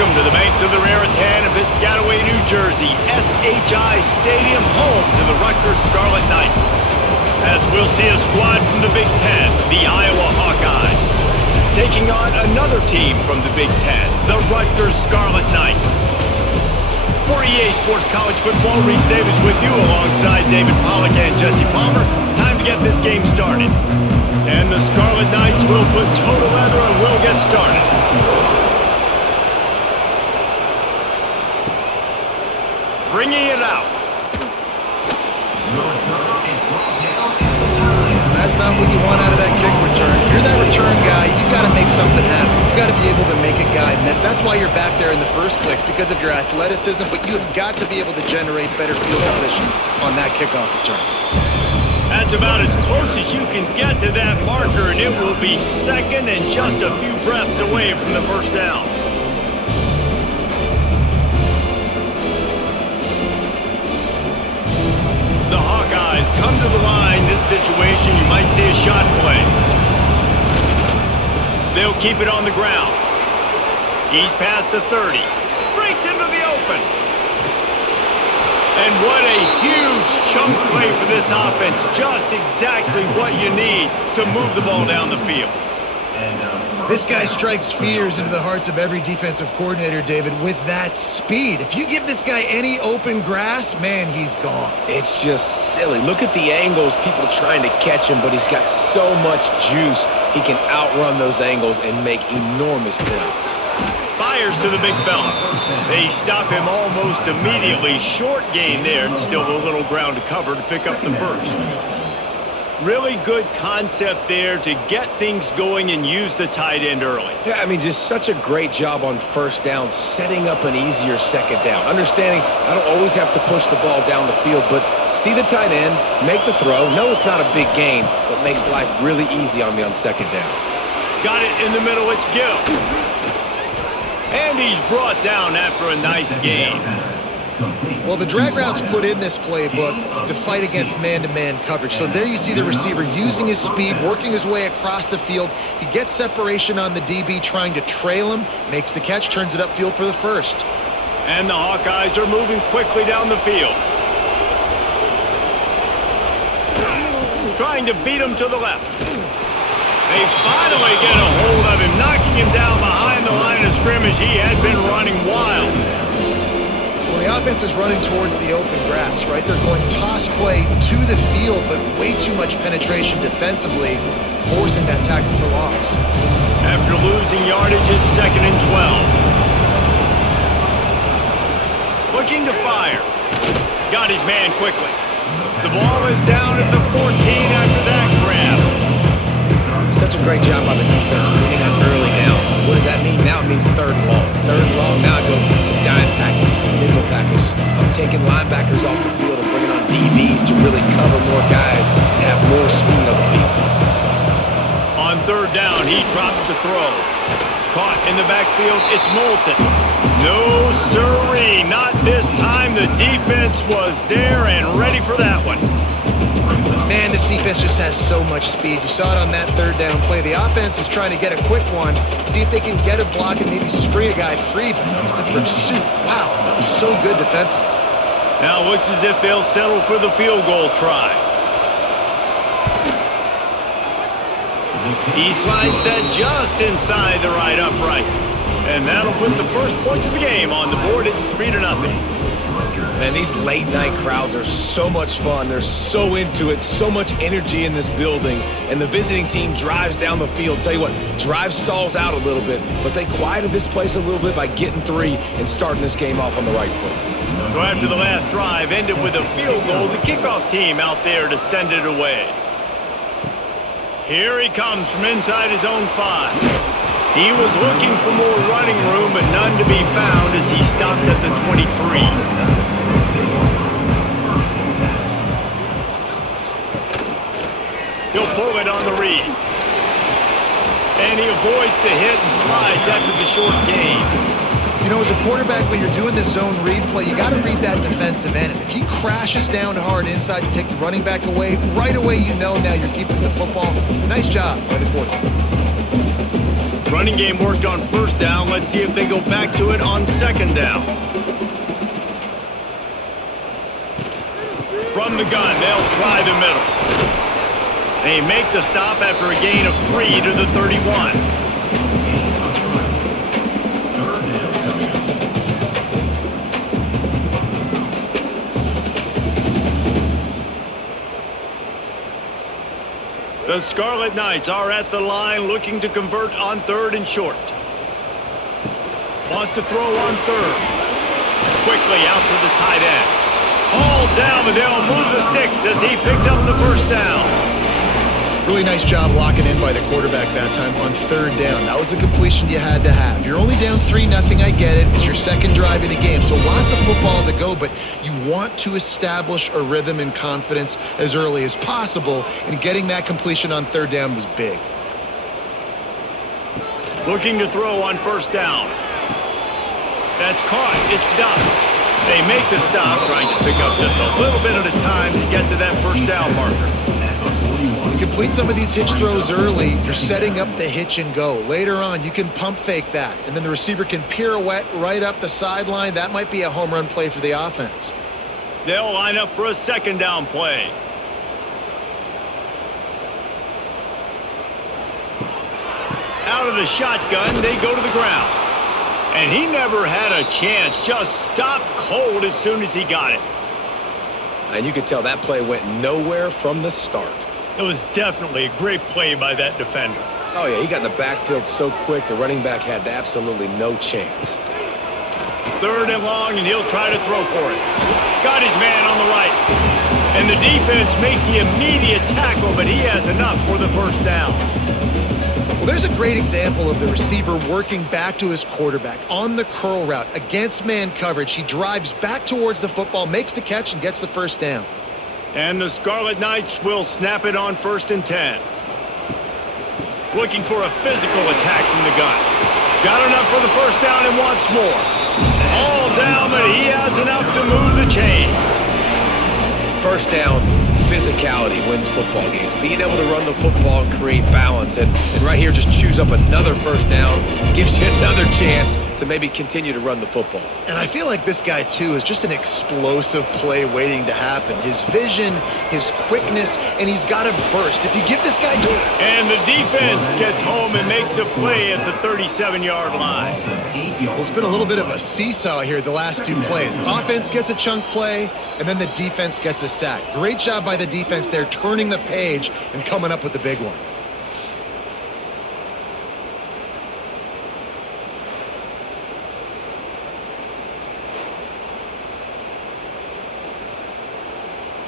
Welcome to the banks of the Raritan in Piscataway, New Jersey. SHI Stadium, home to the Rutgers Scarlet Knights. As we'll see a squad from the Big Ten, the Iowa Hawkeyes, taking on another team from the Big Ten, the Rutgers Scarlet Knights. For EA Sports College Football, Reese Davis with you alongside David Pollack and Jesse Palmer. Time to get this game started. And the Scarlet Knights will put toe to leather and will get started. Bringing it out. That's not what you want out of that kick return. If you're that return guy, you've got to make something happen. You've got to be able to make a guy miss. That's why you're back there in the first place, because of your athleticism, but you have got to be able to generate better field position on that kickoff return. That's about as close as you can get to that marker, and it will be second and just a few breaths away from the first down. The Hawkeyes come to the line. This situation, you might see a shot play. They'll keep it on the ground. He's past the 30. Breaks into the open. And what a huge chunk play for this offense. Just exactly what you need to move the ball down the field. This guy strikes fears into the hearts of every defensive coordinator, David, with that speed. If you give this guy any open grass, man, he's gone. It's just silly. Look at the angles, people trying to catch him, but he's got so much juice. He can outrun those angles and make enormous plays. Fires to the big fella. They stop him almost immediately. Short gain there, and still a little ground to cover to pick up the first. Really good concept there to get things going and use the tight end early. Yeah, I mean, just such a great job on first down, setting up an easier second down. Understanding I don't always have to push the ball down the field, but see the tight end, make the throw. No, it's not a big gain, but makes life really easy on me on second down. Got it in the middle, it's Gill. And he's brought down after a nice gain. Well, the drag routes put in this playbook to fight against man-to-man coverage. So there you see the receiver using his speed, working his way across the field. He gets separation on the DB, trying to trail him, makes the catch, turns it upfield for the first. And the Hawkeyes are moving quickly down the field. Trying to beat him to the left. They finally get a hold of him, knocking him down behind the line of scrimmage. He had been running wild. Well, the offense is running towards the open grass, right? They're going toss play to the field, but way too much penetration defensively, forcing that tackle for loss. After losing yardage, it's 2nd and 12. Looking to fire. Got his man quickly. The ball is down at the 14 after that grab. Such a great job by the defense winning on early downs. What does that mean? Now it means 3rd and long. 3rd and long, now I go to dime packages, to nickel packages. I'm taking linebackers off the field and bringing on DBs to really cover more guys and have more speed on the field. On 3rd down, he drops to throw. Caught in the backfield, it's Moulton. No sirree, not this time. The defense was there and ready for that one. Man, this defense just has so much speed. You saw it on that 3rd down play. The offense is trying to get a quick one, see if they can get a block and maybe spring a guy free. But the pursuit, wow, that was so good defensively. Now looks as if they'll settle for the field goal try. He slides that just inside the right upright. And that'll put the first points of the game on the board. It's 3-0. Man, these late-night crowds are so much fun. They're so into it, so much energy in this building. And the visiting team drives down the field. Tell you what, drive stalls out a little bit, but they quieted this place a little bit by getting 3 and starting this game off on the right foot. So after the last drive ended with a field goal, the kickoff team out there to send it away. Here he comes from inside his own 5. He was looking for more running room, but none to be found as he stopped at the 23. He'll pull it on the read. And he avoids the hit and slides after the short gain. You know, as a quarterback, when you're doing this zone read play, you got to read that defensive end. And if he crashes down hard inside to take the running back away, right away you know now you're keeping the football. Nice job by the quarterback. Running game worked on first down. Let's see if they go back to it on second down. From the gun, they'll try the middle. They make the stop after a gain of 3 to the 31. The Scarlet Knights are at the line looking to convert on 3rd and short. Wants to throw on 3rd. Quickly out to the tight end. All down, but they'll move the sticks as he picks up the first down. Really nice job locking in by the quarterback that time on 3rd down. That was a completion you had to have. You're only down 3-0, I get it. It's your second drive of the game, so lots of football to go, but you want to establish a rhythm and confidence as early as possible, and getting that completion on 3rd down was big. Looking to throw on first down. That's caught. It's done. They make the stop, trying to pick up just a little bit at a time to get to that first down marker. You complete some of these hitch throws early, you're setting up the hitch and go. Later on, you can pump fake that, and then the receiver can pirouette right up the sideline. That might be a home run play for the offense. They'll line up for a second down play. Out of the shotgun, they go to the ground. And he never had a chance, just stopped cold as soon as he got it. And you could tell that play went nowhere from the start. It was definitely a great play by that defender. Oh, yeah, he got in the backfield so quick, the running back had absolutely no chance. 3rd and long, and he'll try to throw for it. Got his man on the right. And the defense makes the immediate tackle, but he has enough for the first down. Well, there's a great example of the receiver working back to his quarterback on the curl route against man coverage. He drives back towards the football, makes the catch, and gets the first down. And the Scarlet Knights will snap it on 1st and 10. Looking for a physical attack from the gun. Got enough for the first down and wants more. All down, but he has enough to move the chains. First down, physicality wins football games. Being able to run the football and create balance. And right here, just choose up another first down. Gives you another chance to maybe continue to run the football. And I feel like this guy, too, is just an explosive play waiting to happen. His vision, his quickness, and he's got a burst. If you give this guy... And the defense gets home and makes a play at the 37-yard line. Well, it's been a little bit of a seesaw here the last 2 plays. Offense gets a chunk play, and then the defense gets a sack. Great job by the defense there, turning the page and coming up with the big one.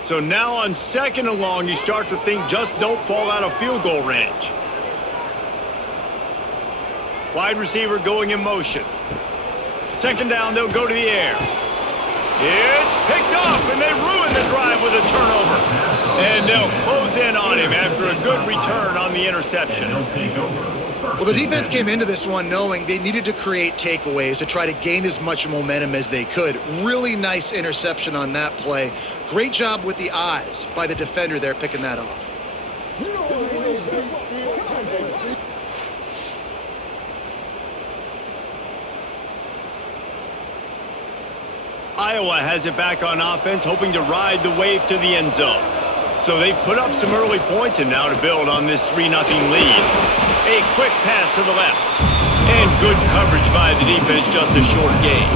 So now on 2nd and long, you start to think just don't fall out of field goal range. Wide receiver going in motion. 2nd down, they'll go to the air. It's picked off, and they ruin the drive with a turnover. And they'll close in on him after a good return on the interception. Well, the defense came into this one knowing they needed to create takeaways to try to gain as much momentum as they could. Really nice interception on that play. Great job with the eyes by the defender there picking that off. Iowa has it back on offense, hoping to ride the wave to the end zone. So they've put up some early points, and now to build on this 3-0 lead. A quick pass to the left. And good coverage by the defense, just a short gain.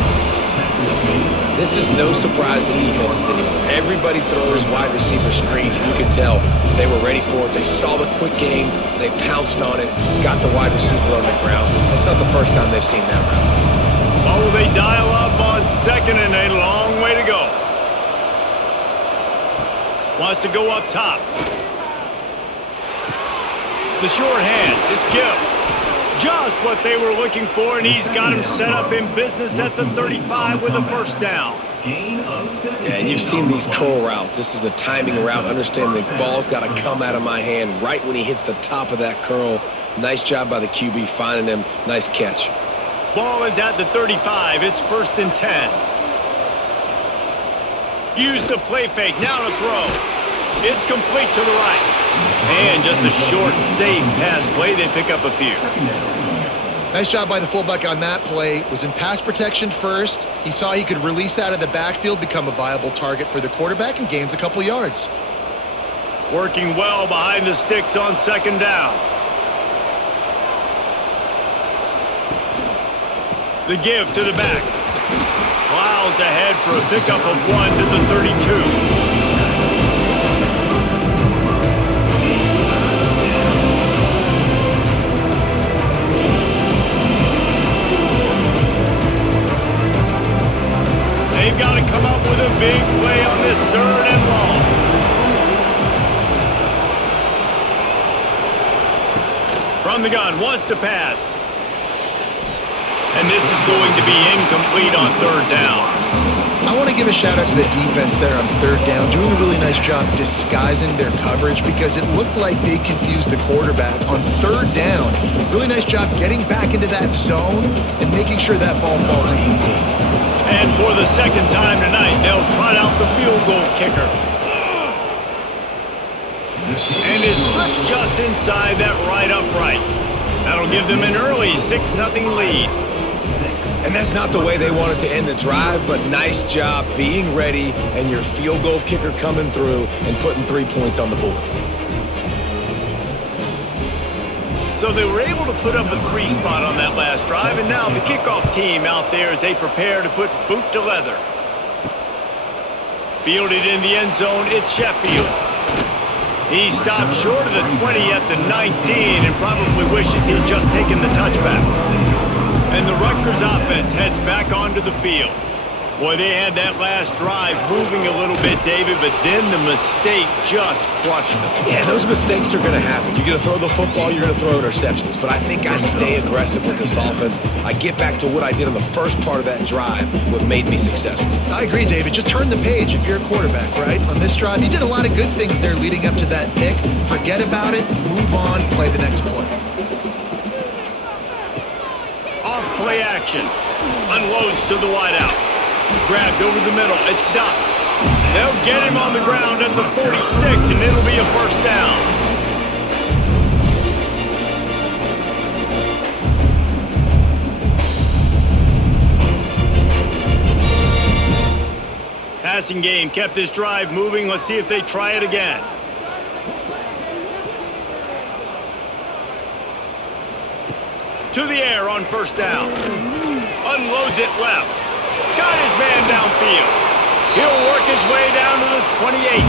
This is no surprise to defenses anymore. Everybody throws wide receiver screens, and you can tell they were ready for it. They saw the quick game, they pounced on it, got the wide receiver on the ground. That's not the first time they've seen that route. Oh, they dial up on 2nd and a long way to go. Wants to go up top. The short hands, it's Gill. Just what they were looking for, and he's got him set up in business at the 35 with a first down. Yeah, and you've seen these curl routes. This is a timing route. Understand the ball's got to come out of my hand right when he hits the top of that curl. Nice job by the QB finding him. Nice catch. Ball is at the 35. It's 1st and 10. Use the play fake. Now to throw. It's complete to the right. And just a short, safe pass play. They pick up a few. Nice job by the fullback on that play. Was in pass protection first. He saw he could release out of the backfield, become a viable target for the quarterback, and gains a couple yards. Working well behind the sticks on second down. The give to the back. Plows ahead for a pickup of 1 to the 32. They've got to come up with a big play on this 3rd and long. From the gun, wants to pass. And this is going to be incomplete on 3rd down. I want to give a shout out to the defense there on 3rd down, doing a really nice job disguising their coverage because it looked like they confused the quarterback on 3rd down. Really nice job getting back into that zone and making sure that ball falls incomplete. And for the 2nd time tonight, they'll trot out the field goal kicker. And it slips just inside that right upright. That'll give them an early 6-0 lead. And that's not the way they wanted to end the drive, but nice job being ready and your field goal kicker coming through and putting 3 points on the board. So they were able to put up a 3 spot on that last drive, and now the kickoff team out there as they prepare to put boot to leather. Fielded in the end zone, it's Sheffield. He stopped short of the 20 at the 19 and probably wishes he'd just taken the touchback. And the Rutgers offense heads back onto the field. Boy, they had that last drive moving a little bit, David, but then the mistake just crushed them. Yeah, those mistakes are going to happen. You're going to throw the football, you're going to throw interceptions. But I think I stay aggressive with this offense. I get back to what I did on the first part of that drive, what made me successful. I agree, David. Just turn the page if you're a quarterback, right? On this drive, you did a lot of good things there leading up to that pick. Forget about it, move on, play the next play. Off play action. Unloads to the wideout. Grabbed over the middle. It's Duff. They'll get him on the ground at the 46, and it'll be a 1st down. Passing game kept this drive moving. Let's see if they try it again. To the air on 1st down. Unloads it left. Got his man downfield. He'll work his way down to the 28.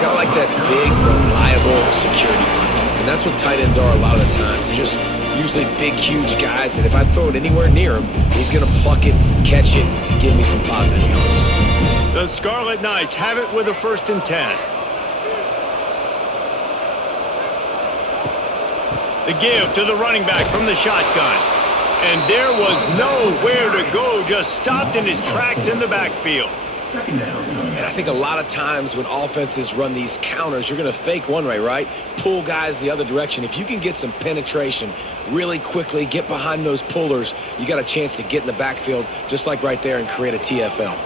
Got like that big, reliable security blanket. And that's what tight ends are a lot of the times. They're just usually big, huge guys that if I throw it anywhere near him, he's going to pluck it, catch it, and give me some positive yards. The Scarlet Knights have it with a 1st and 10. The give to the running back from the shotgun. And there was nowhere to go, just stopped in his tracks in the backfield. And I think a lot of times when offenses run these counters, you're going to fake one way, right? Pull guys the other direction. If you can get some penetration really quickly, get behind those pullers, you got a chance to get in the backfield just like right there and create a TFL.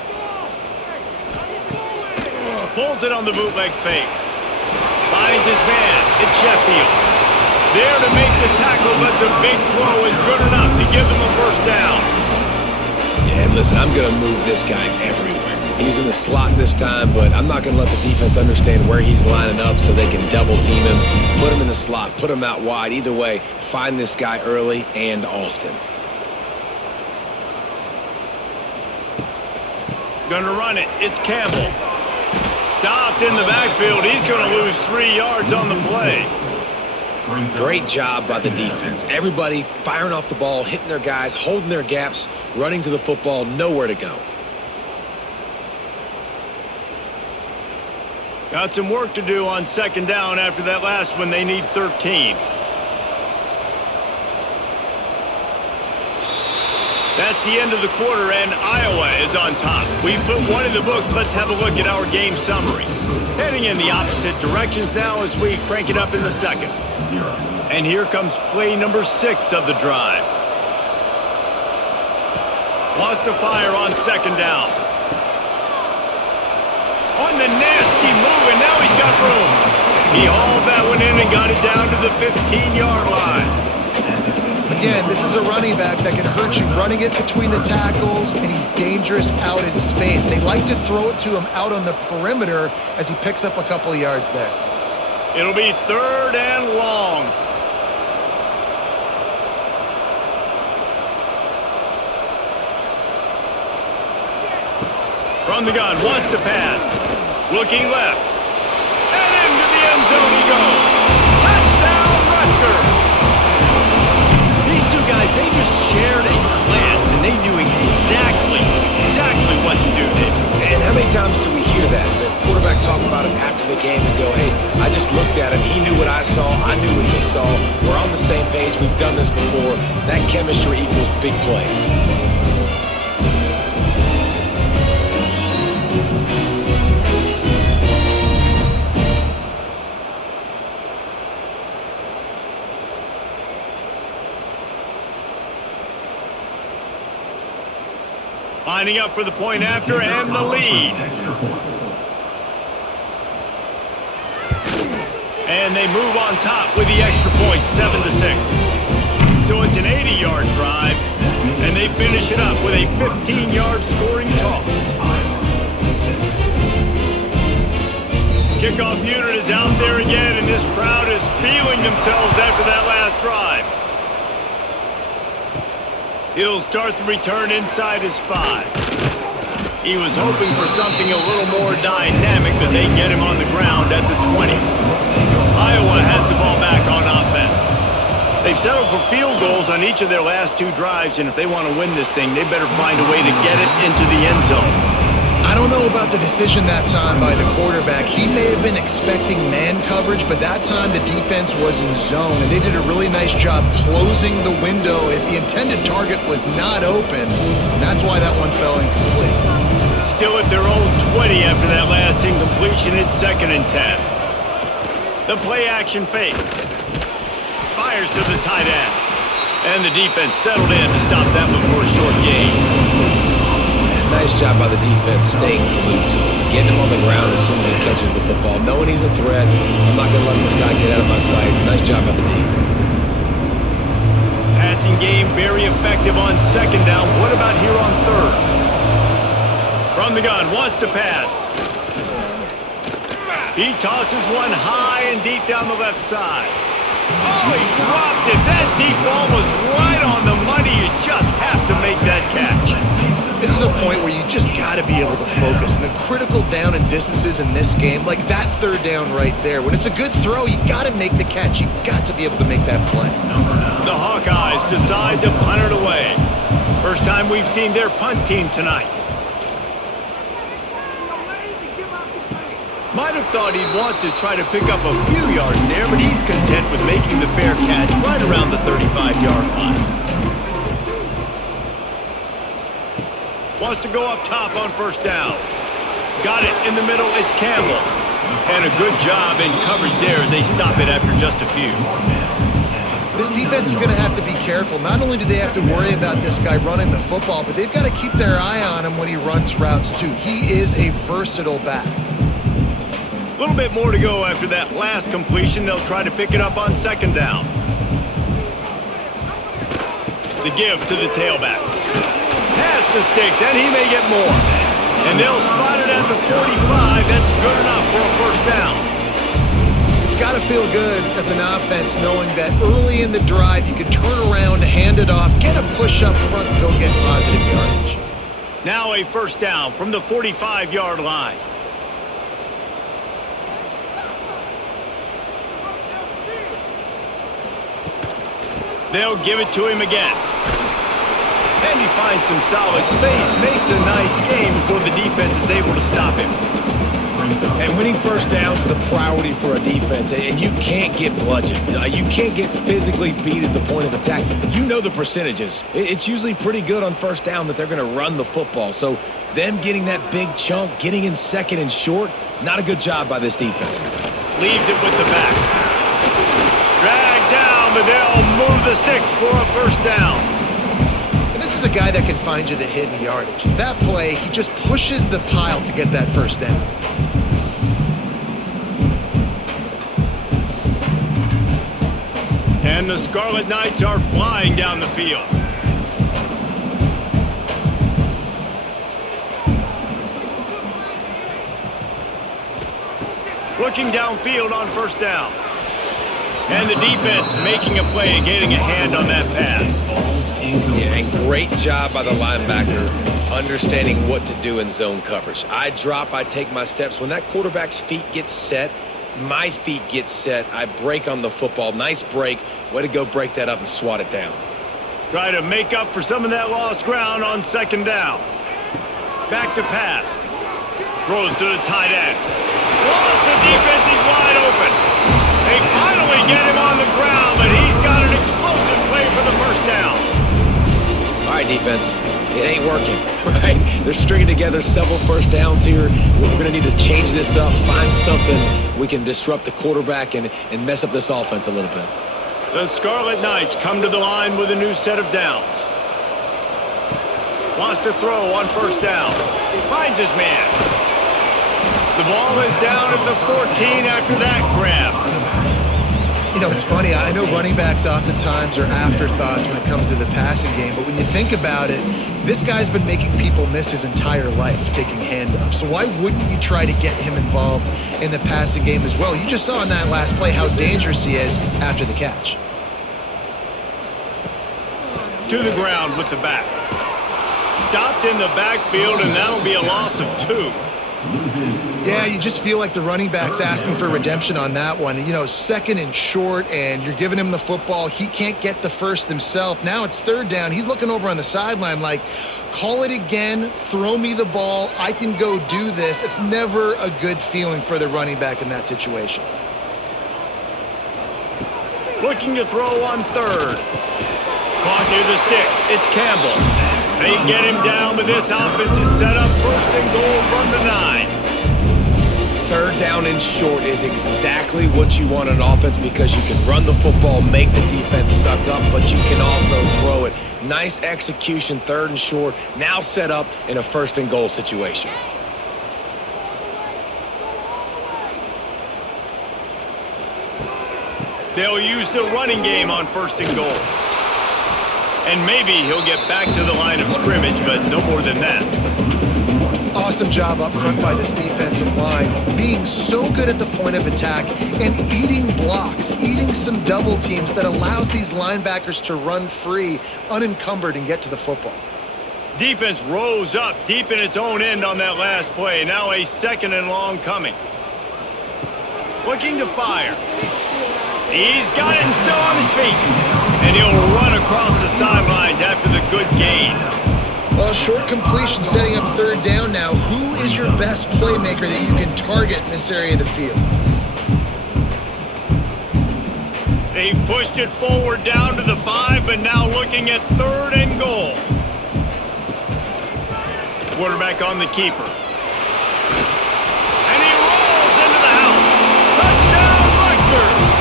Pulls it on the bootleg fake. Finds his man. It's Sheffield. There to make the tackle, but the big throw is good enough to give them a 1st down. Yeah, and listen, I'm going to move this guy everywhere. He's in the slot this time, but I'm not going to let the defense understand where he's lining up so they can double team him, put him in the slot, put him out wide. Either way, find this guy early and often. Gonna run it. It's Campbell. Stopped in the backfield. He's going to lose 3 yards on the play. Great job by the defense. Everybody firing off the ball, hitting their guys, holding their gaps, running to the football, nowhere to go. Got some work to do on 2nd down after that last one. They need 13. That's the end of the quarter, and Iowa is on top. We've put one in the books. Let's have a look at our game summary. Heading in the opposite directions now as we crank it up in the 2nd. And here comes play number 6 of the drive. Lost to fire on 2nd down. On the nasty move, and now he's got room. He hauled that one in and got it down to the 15-yard line. again, this is a running back that can hurt you running it between the tackles, and he's dangerous out in space. They like to throw it to him out on the perimeter as he picks up a couple of yards there. It'll be 3rd and long. From the gun, wants to pass. Looking left. And into the end zone he goes. Touchdown, Rutgers! These two guys, they just shared a glance, and they knew exactly what to do there. And how many times do we hear that? The quarterback talk about him after the game and go, hey, I just looked at him. He knew what I saw. I knew what he saw. We're on the same page. We've done this before. That chemistry equals big plays. Lining up for the point after and the lead. And they move on top with the extra point, 7-6. So it's an 80-yard drive, and they finish it up with a 15-yard scoring toss. Kickoff unit is out there again, and this crowd is feeling themselves after that last drive. He'll start the return inside his 5. He was hoping for something a little more dynamic, but they get him on the ground at the 20. Iowa has the ball back on offense. They've settled for field goals on each of their last 2 drives, and if they want to win this thing, they better find a way to get it into the end zone. I don't know about the decision that time by the quarterback. He may have been expecting man coverage, but that time the defense was in zone, and they did a really nice job closing the window. The intended target was not open, and that's why that one fell incomplete. Still at their own 20 after that last incompletion. It's 2nd and 10. The play-action fake. Fires to the tight end. And the defense settled in to stop that one for a short gain. Nice job by the defense staying glued to him, getting him on the ground as soon as he catches the football, knowing he's a threat. I'm not going to let this guy get out of my sights. Nice job by the D. Passing game very effective on 2nd down. What about here on 3rd? From the gun, wants to pass. He tosses one high and deep down the left side. Oh, he dropped it. That deep ball was right on the money. You just have to make that catch. This is a point where you just got to be able to focus. And the critical down and distances in this game, like that 3rd down right there, when it's a good throw, you got to make the catch. You got to be able to make that play. The Hawkeyes decide to punt it away. First time we've seen their punt team tonight. Might have thought he'd want to try to pick up a few yards there, but he's content with making the fair catch right around the 35-yard line. Wants to go up top on 1st down. Got it in the middle. It's Campbell. And a good job in coverage there as they stop it after just a few. This defense is going to have to be careful. Not only do they have to worry about this guy running the football, but they've got to keep their eye on him when he runs routes too. He is a versatile back. A little bit more to go after that last completion. They'll try to pick it up on 2nd down. The give to the tailback. Past the sticks, and he may get more. And they'll spot it at the 45. That's good enough for a 1st down. It's got to feel good as an offense knowing that early in the drive you can turn around, hand it off, get a push up front, and go get positive yardage. Now a 1st down from the 45-yard line. They'll give it to him again. And he finds some solid space, makes a nice game before the defense is able to stop him. And winning 1st downs is a priority for a defense, and you can't get bludgeoned. You can't get physically beat at the point of attack. You know the percentages. It's usually pretty good on 1st down that they're going to run the football. So them getting that big chunk, getting in 2nd and short, not a good job by this defense. Leaves it with the back. Dragged down, but they'll move the sticks for a 1st down. This is a guy that can find you the hidden yardage. That play, he just pushes the pile to get that 1st down. And And the Scarlet Knights are flying down the field. Looking downfield on first down. And the defense making a play and getting a hand on that pass. Yeah, and great job by the linebacker understanding what to do in zone coverage. I drop, I take my steps. When that quarterback's feet get set, my feet get set, I break on the football. Nice break. Way to go break that up and swat it down. Try to make up for some of that lost ground on second down. Back to pass. Throws to the tight end. Lost the defense, he's wide open. They finally get him on the ground, but he's got an explosive play for the first down. All right, defense. It ain't working, right? They're stringing together several first downs here. We're going to need to change this up, find something we can disrupt the quarterback and mess up this offense a little bit. The Scarlet Knights come to the line with a new set of downs. Wants to throw on first down. Finds his man. The ball is down at the 14 after that grab. You know, it's funny. I know running backs oftentimes are afterthoughts when it comes to the passing game, but when you think about it, this guy's been making people miss his entire life taking handoffs. So why wouldn't you try to get him involved in the passing game as well? You just saw in that last play how dangerous he is after the catch. To the ground with the back. Stopped in the backfield, and that'll be a loss of 2. Yeah, you just feel like the running back's asking for redemption on that one. You know, second and short, and you're giving him the football. He can't get the first himself. Now it's third down. He's looking over on the sideline like, call it again, throw me the ball, I can go do this. It's never a good feeling for the running back in that situation. Looking to throw on third. Caught near the sticks. It's Campbell. They get him down, but this offense is set up first and goal from the 9. Third down and short is exactly what you want on offense because you can run the football, make the defense suck up, but you can also throw it. Nice execution, third and short, now set up in a first and goal situation. They'll use the running game on first and goal. And maybe he'll get back to the line of scrimmage, but no more than that. Awesome job up front by this defensive line, being so good at the point of attack and eating blocks, eating some double teams that allows these linebackers to run free, unencumbered, and get to the football. Defense rose up deep in its own end on that last play. Now a second and long coming. Looking to fire. He's got it and still on his feet. And he'll run across the sidelines after the good gain. Well, short completion setting up third down now. Who is your best playmaker that you can target in this area of the field? They've pushed it forward down to the 5, but now looking at third and goal. Quarterback on the keeper. And he rolls into the house. Touchdown, Rutgers!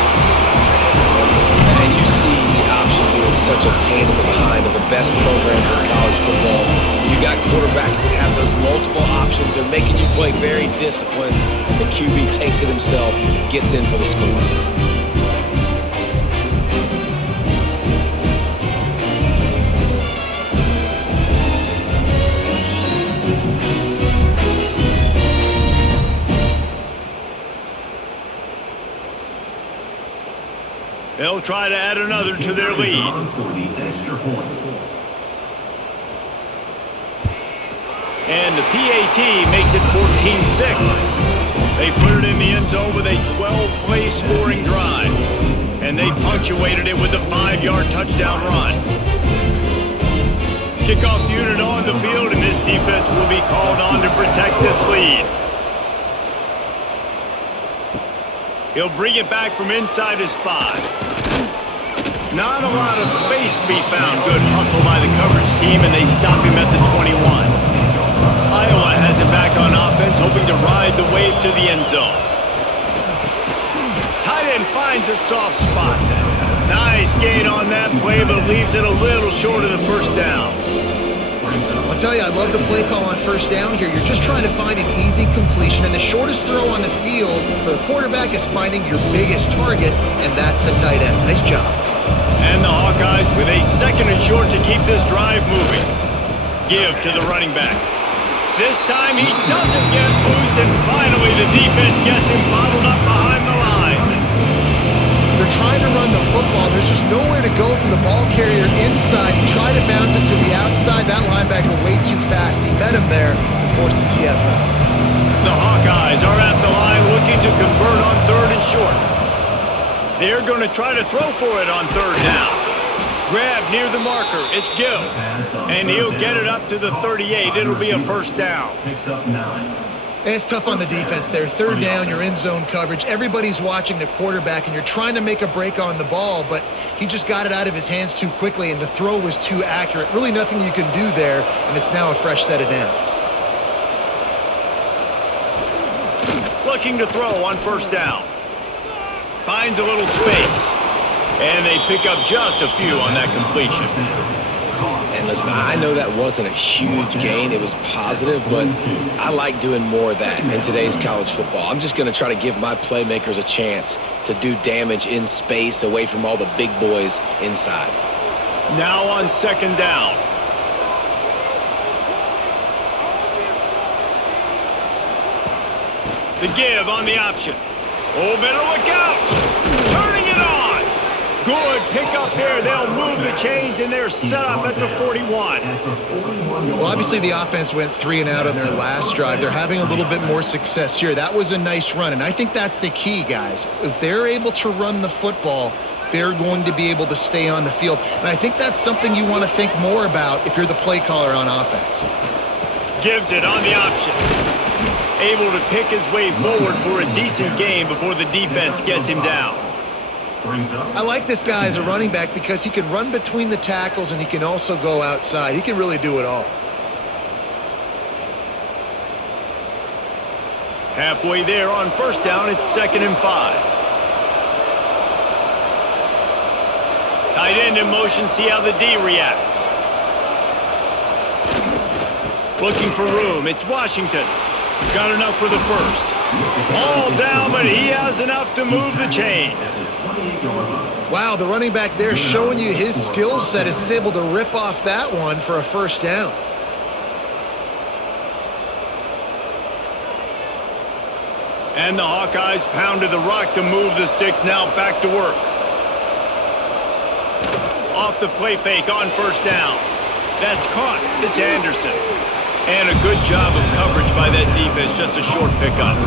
And you see the option being such a pain in the behind of the best programs in college football. You got quarterbacks that have those multiple options. They're making you play very disciplined, and the QB takes it himself, gets in for the score. They'll try to add another to their lead. And the PAT makes it 14-6. They put it in the end zone with a 12-play scoring drive. And they punctuated it with a 5-yard touchdown run. Kickoff unit on the field, and this defense will be called on to protect this lead. He'll bring it back from inside his 5. Not a lot of space to be found. Good hustle by the coverage team, and they stop him at the 21. Iowa has him back on offense, hoping to ride the wave to the end zone. Tight end finds a soft spot. Nice gain on that play, but leaves it a little short of the first down. I'll tell you, I love the play call on first down here. You're just trying to find an easy completion, and the shortest throw on the field for the quarterback is finding your biggest target, and that's the tight end. Nice job. And the Hawkeyes with a 2nd and short to keep this drive moving. Give to the running back. This time he doesn't get loose, and finally the defense gets him bottled up behind the line. They're trying to run the football. There's just nowhere to go for the ball carrier inside. He tried to bounce it to the outside. That linebacker way too fast. He met him there and forced the TFL. The Hawkeyes are at the line looking to convert on 3rd and short. They're going to try to throw for it on 3rd down. Grab near the marker. It's Gill. And he'll get it up to the 38. It'll be a 1st down. And it's tough on the defense there. 3rd down, you're in zone coverage. Everybody's watching the quarterback, and you're trying to make a break on the ball, but he just got it out of his hands too quickly, and the throw was too accurate. Really nothing you can do there, and it's now a fresh set of downs. Looking to throw on 1st down. Finds a little space. And they pick up just a few on that completion. And listen, I know that wasn't a huge gain. It was positive, but I like doing more of that in today's college football. I'm just going to try to give my playmakers a chance to do damage in space away from all the big boys inside. Now on 2nd down. The give on the option. Oh, better look out. Turning it on. Good pickup there. They'll move the chains, and they're set up at the 41. Well, obviously the offense went 3 and out on their last drive. They're having a little bit more success here. That was a nice run, and I think that's the key, guys. If they're able to run the football, they're going to be able to stay on the field. And I think that's something you want to think more about if you're the play caller on offense. Gives it on the option. Able to pick his way forward for a decent gain before the defense gets him down. I like this guy as a running back because he can run between the tackles and he can also go outside. He can really do it all. Halfway there on 1st down, it's 2nd and 5. Tight end in motion, see how the D reacts. Looking for room, it's Washington. Got enough for the 1st. All down, but he has enough to move the chains. Wow, the running back there showing you his skill set as he's able to rip off that one for a 1st down. And the Hawkeyes pounded the rock to move the sticks, now back to work. Off the play fake on 1st down. That's caught. It's Anderson. And a good job of coverage by that defense, just a short pickup.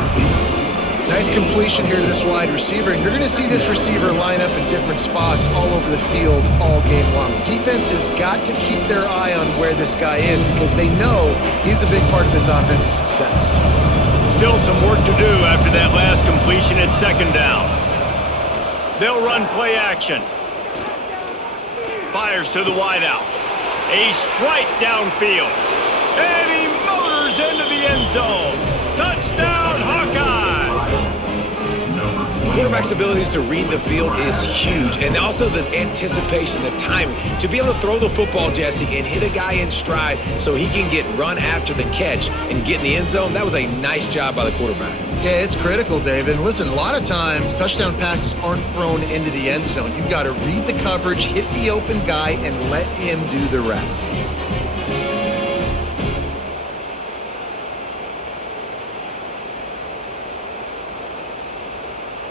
Nice completion here to this wide receiver, and you're going to see this receiver line up in different spots all over the field all game long. Defense has got to keep their eye on where this guy is because they know he's a big part of this offense's success. Still some work to do after that last completion at 2nd down. They'll run play action. Fires to the wideout. A strike downfield. And he motors into the end zone. Touchdown, Hawkeyes! Quarterback's abilities to read the field is huge, and also the anticipation, the timing. To be able to throw the football, Jesse, and hit a guy in stride so he can get run after the catch and get in the end zone, that was a nice job by the quarterback. Yeah, it's critical, David. And listen, a lot of times touchdown passes aren't thrown into the end zone. You've got to read the coverage, hit the open guy, and let him do the rest.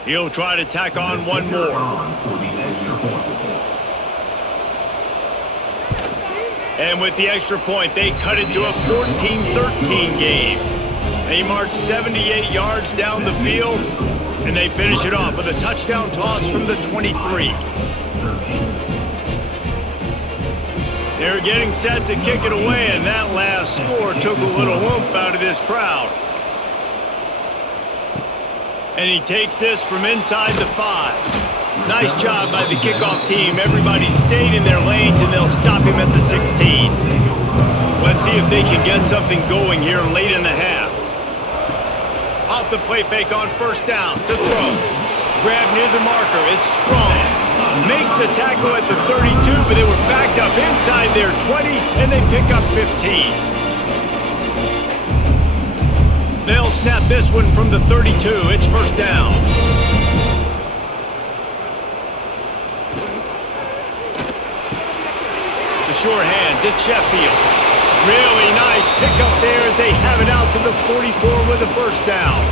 He'll try to tack on one more. And with the extra point, they cut it to a 14-13 game. They march 78 yards down the field, and they finish it off with a touchdown toss from the 23. They're getting set to kick it away, and that last score took a little oomph out of this crowd. And he takes this from inside the 5. Nice job by the kickoff team. Everybody stayed in their lanes, and they'll stop him at the 16. Let's see if they can get something going here late in the half. Off the play fake on 1st down to throw. Grab near the marker. It's Strong. Makes the tackle at the 32, but they were backed up inside their 20, and they pick up 15. They'll snap this one from the 32. It's 1st down. sure hands. It's Sheffield. Really nice pickup there as they have it out to the 44 with a first down.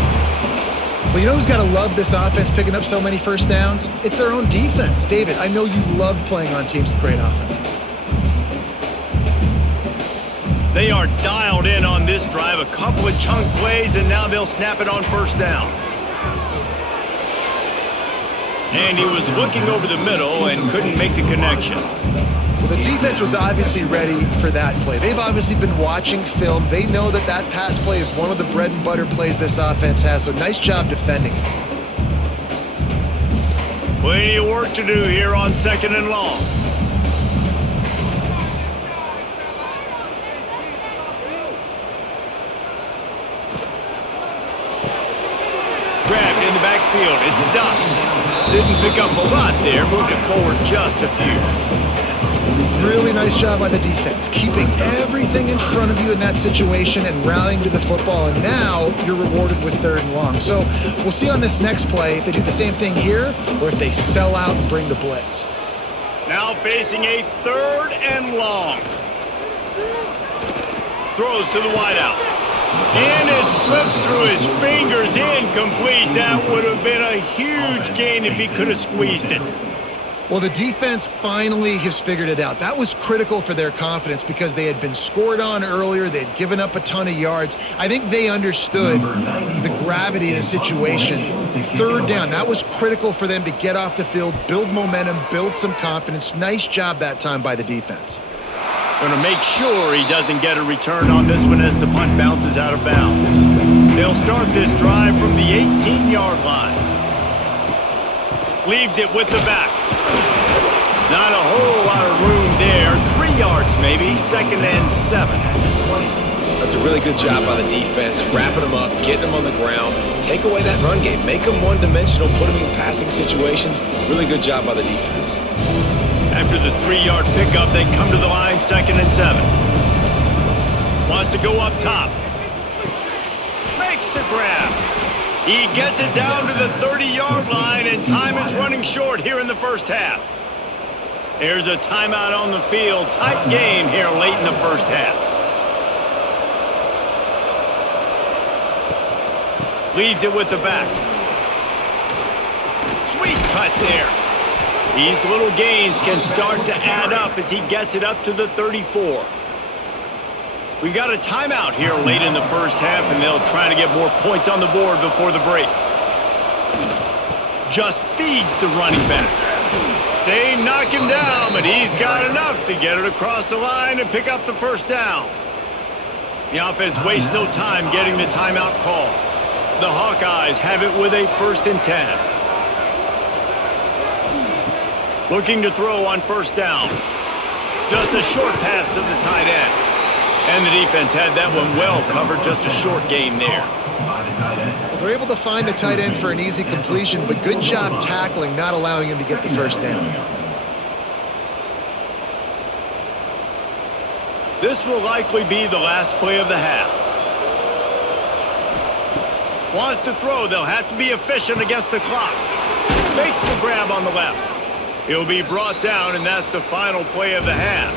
Well, you know who's got to love this offense picking up so many first downs? It's their own defense. David, I know you loved playing on teams with great offenses. They are dialed in on this drive. A couple of chunk plays, and now they'll snap it on first down. And he was looking over the middle and couldn't make the connection. Well, the defense was obviously ready for that play. They've obviously been watching film. They know that that pass play is one of the bread and butter plays this offense has, so nice job defending it. Plenty of work to do here on 2nd and long. Grabbed in the backfield. It's Duff. Didn't pick up a lot there. Moved it forward just a few. Really nice job by the defense, keeping everything in front of you in that situation and rallying to the football, and now you're rewarded with 3rd and long. So we'll see on this next play if they do the same thing here or if they sell out and bring the blitz. Now facing a 3rd and long. Throws to the wideout. And it slips through his fingers, incomplete. That would have been a huge gain if he could have squeezed it. Well, the defense finally has figured it out. That was critical for their confidence because they had been scored on earlier. They had given up a ton of yards. I think they understood the gravity of the situation. 3rd down, that was critical for them to get off the field, build momentum, build some confidence. Nice job that time by the defense. Going to make sure he doesn't get a return on this one as the punt bounces out of bounds. They'll start this drive from the 18-yard line. Leaves it with the back. Not a whole lot of room there. 3 yards maybe. 2nd and 7. That's a really good job by the defense, wrapping them up, getting them on the ground, take away that run game, make them one-dimensional, put them in passing situations. Really good job by the defense. After the 3-yard pickup, they come to the line, 2nd and 7. Wants to go up top. Makes the grab. He gets it down to the 30-yard line, and time is running short here in the first half. There's a timeout on the field. Tight game here late in the first half. Leaves it with the back. Sweet cut there. These little gains can start to add up as he gets it up to the 34. We've got a timeout here late in the first half, and they'll try to get more points on the board before the break. Just feeds the running back. They knock him down, but he's got enough to get it across the line and pick up the first down. The offense wastes no time getting the timeout call. The Hawkeyes have it with a 1st and 10. Looking to throw on first down. Just a short pass to the tight end. And the defense had that one well covered, just a short game there. They're able to find the tight end for an easy completion, but good job tackling, not allowing him to get the first down. This will likely be the last play of the half. Wants to throw. They'll have to be efficient against the clock. Makes the grab on the left. He'll be brought down, and that's the final play of the half.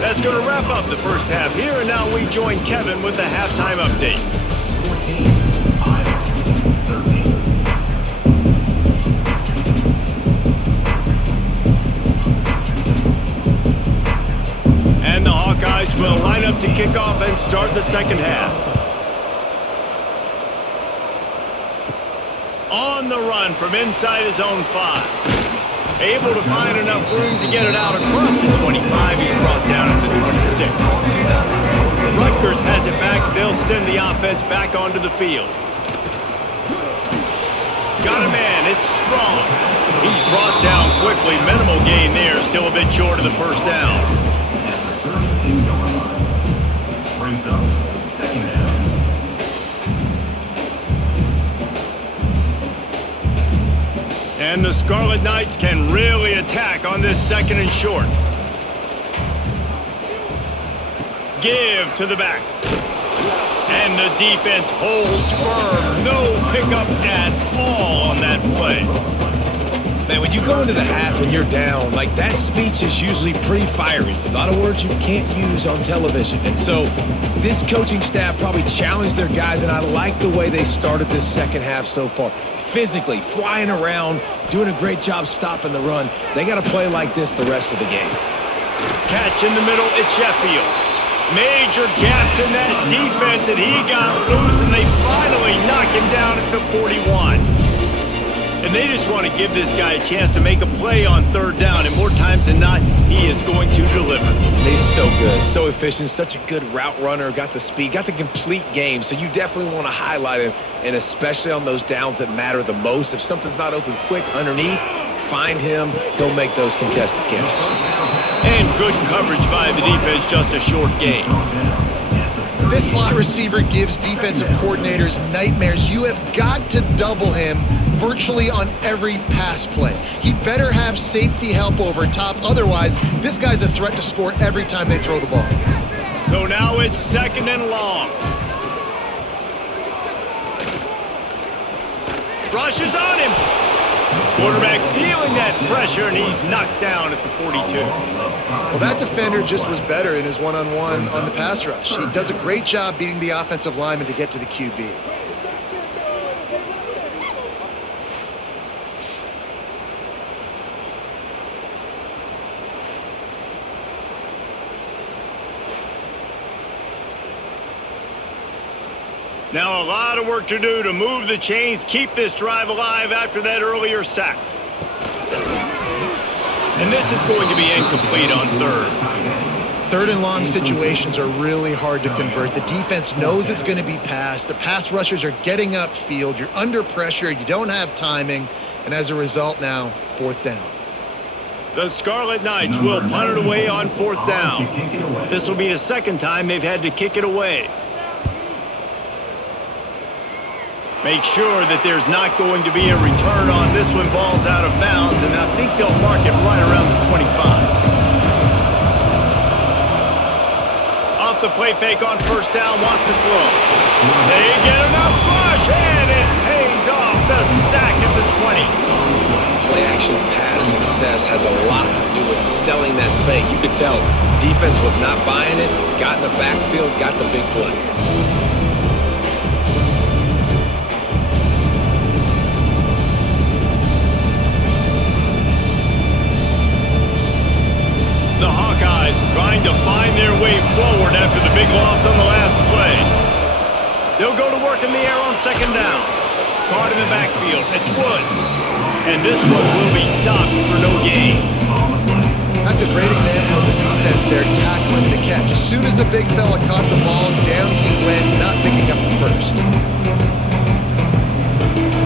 That's going to wrap up the first half here, and now we join Kevin with the halftime update. 14-13. And the Hawkeyes will line up to kick off and start the second half. On the run from inside his own 5. Able to find enough room to get it out across the 25. He's brought down at the 26. Rutgers has it back. They'll send the offense back onto the field. Got a man. It's Strong. He's brought down quickly. Minimal gain there. Still a bit short of the first down. At the 32-yard line. Brings up 2nd down. And the Scarlet Knights can really attack on this 2nd and short. Give to the back. And the defense holds firm. No pickup at all on that play. Man, when you go into the half and you're down, like that speech is usually pretty fiery. A lot of words you can't use on television. And so this coaching staff probably challenged their guys, and I like the way they started this second half so far. Physically, flying around, doing a great job stopping the run. They got to play like this the rest of the game. Catch in the middle, it's Sheffield. Major gaps in that defense, and he got loose, and they finally knock him down at the 41. And they just want to give this guy a chance to make a play on third down, and more times than not, he is going to deliver. He's so good, so efficient, such a good route runner, got the speed, got the complete game, so you definitely want to highlight him, and especially on those downs that matter the most. If something's not open quick underneath, find him, he'll make those contested catches. And good coverage by the defense, just a short gain. This slot receiver gives defensive coordinators nightmares. You have got to double him virtually on every pass play. He better have safety help over top. Otherwise, this guy's a threat to score every time they throw the ball. So now it's 2nd and long. Rushes on him. Quarterback feeling that pressure, and he's knocked down at the 42. Well, that defender just was better in his one-on-one on the pass rush. He does a great job beating the offensive lineman to get to the QB. Now a lot of work to do to move the chains, keep this drive alive after that earlier sack. And this is going to be incomplete on third. Third and long situations are really hard to convert. The defense knows it's going to be passed. The pass rushers are getting upfield. You're under pressure. You don't have timing. And as a result now, 4th down. The Scarlet Knights will punt it away on 4th down. This will be the second time they've had to kick it away. Make sure that there's not going to be a return on this when ball's out of bounds, and I think they'll mark it right around the 25. Off the play fake on 1st down, wants to throw. They get enough rush, and it pays off the sack at the 20. Play action pass success has a lot to do with selling that fake. You could tell defense was not buying it, got in the backfield, got the big play. The Hawkeyes trying to find their way forward after the big loss on the last play. They'll go to work in the air on 2nd down. Caught in the backfield. It's Woods. And this one will be stopped for no gain. That's a great example of the defense there tackling the catch. As soon as the big fella caught the ball, down he went, not picking up the first.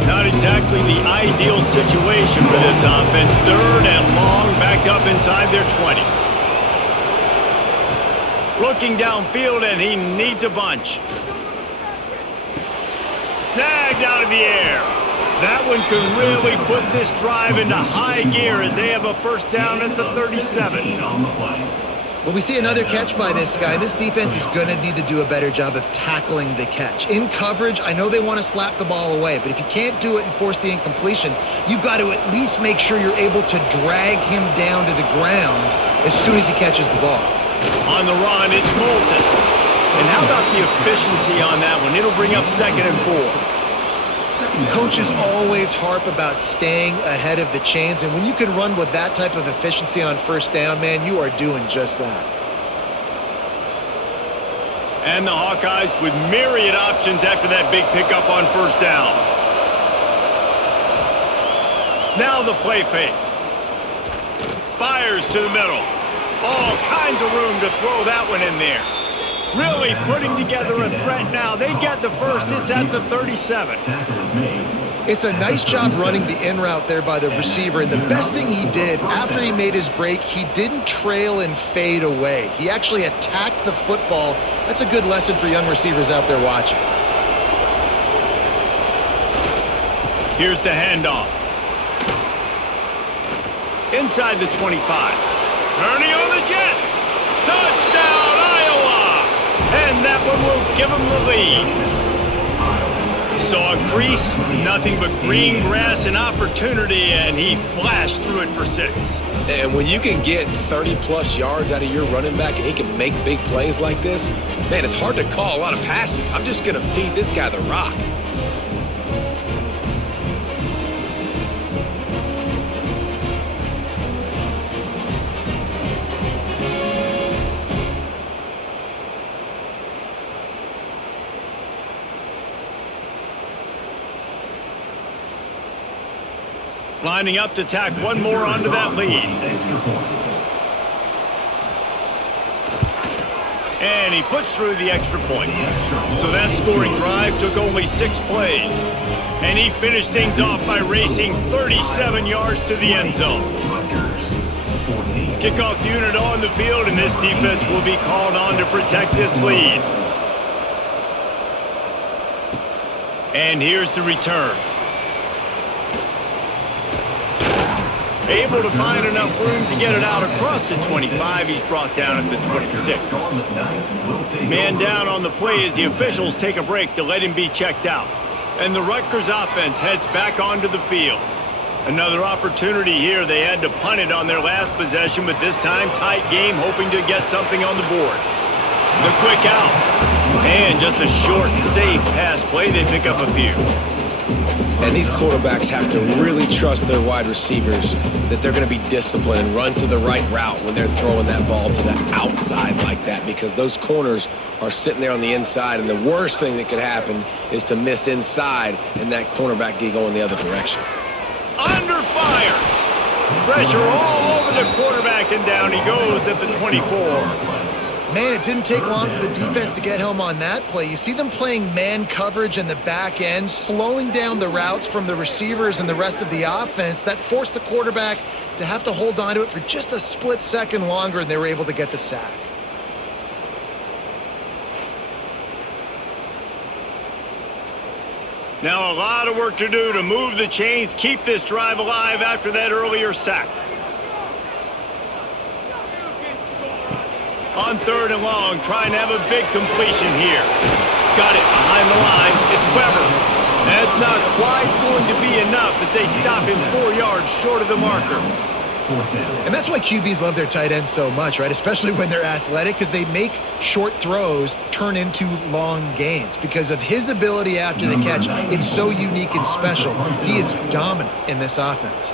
Not exactly the ideal situation for this offense. 3rd and long, backed up inside their 20. Looking downfield, and he needs a bunch. Snagged out of the air. That one could really put this drive into high gear as they have a 1st down at the 37. Well, we see another catch by this guy. This defense is going to need to do a better job of tackling the catch. In coverage, I know they want to slap the ball away, but if you can't do it and force the incompletion, you've got to at least make sure you're able to drag him down to the ground as soon as he catches the ball. On the run, it's Moulton. And how about the efficiency on that one? It'll bring up 2nd and 4. Coaches always harp about staying ahead of the chains, and when you can run with that type of efficiency on 1st down, man, you are doing just that. And the Hawkeyes with myriad options after that big pickup on 1st down. Now the play fake. Fires to the middle. All kinds of room to throw that one in there. Really putting together a threat now. They get the first. It's at the 37. It's a nice job running the in route there by the receiver, and the best thing he did after he made his break, he didn't trail and fade away. He actually attacked the football. That's a good lesson for young receivers out there watching. Here's the handoff. Inside the 25. Turning on the Jets. Touchdown, Iowa! And that one will give them the lead. Saw a crease, nothing but green grass and opportunity, and he flashed through it for 6. And when you can get 30-plus yards out of your running back and he can make big plays like this, man, it's hard to call a lot of passes. I'm just going to feed this guy the rock. Lining up to tack one more onto that lead. And he puts through the extra point. So that scoring drive took only 6 plays. And he finished things off by racing 37 yards to the end zone. Kickoff unit on the field, and this defense will be called on to protect this lead. And here's the return. Able to find enough room to get it out across the 25. He's brought down at the 26. Man down on the play as the officials take a break to let him be checked out. And the Rutgers offense heads back onto the field. Another opportunity here. They had to punt it on their last possession, but this time tight game, hoping to get something on the board. The quick out. And just a short, safe pass play. They pick up a few. And these quarterbacks have to really trust their wide receivers that they're going to be disciplined and run to the right route when they're throwing that ball to the outside like that, because those corners are sitting there on the inside, and the worst thing that could happen is to miss inside and that cornerback get going the other direction. Under fire. Pressure all over the quarterback, and down he goes at the 24. Man, it didn't take long for the defense to get home on that play. You see them playing man coverage in the back end, slowing down the routes from the receivers and the rest of the offense. That forced the quarterback to have to hold on to it for just a split second longer, and they were able to get the sack. Now a lot of work to do to move the chains, keep this drive alive after that earlier sack. On 3rd and long, trying to have a big completion here. Got it behind the line. It's Weber. That's not quite going to be enough as they stop him 4 yards short of the marker. And that's why QBs love their tight ends so much, right? Especially when they're athletic, because they make short throws turn into long gains. Because of his ability after the catch, it's so unique and special. He is dominant in this offense.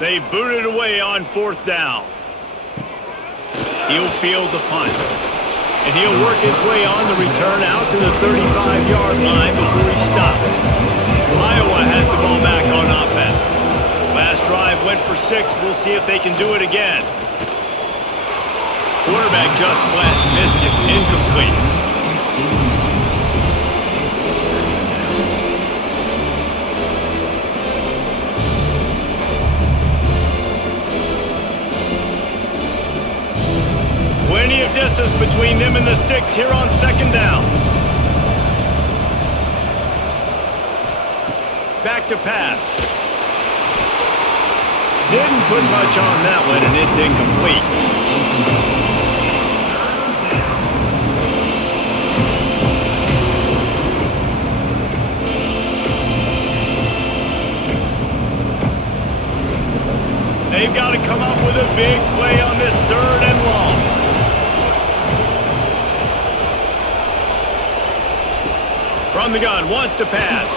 They boot it away on 4th down. He'll field the punt. And he'll work his way on the return out to the 35-yard line before he stops. Iowa has the ball back on offense. Last drive went for 6. We'll see if they can do it again. Quarterback just flat missed it. Incomplete. Plenty of distance between them and the sticks here on 2nd down. Back to pass. Didn't put much on that one, and it's incomplete. They've got to come up with a big play on this 3rd and long. From the gun, wants to pass.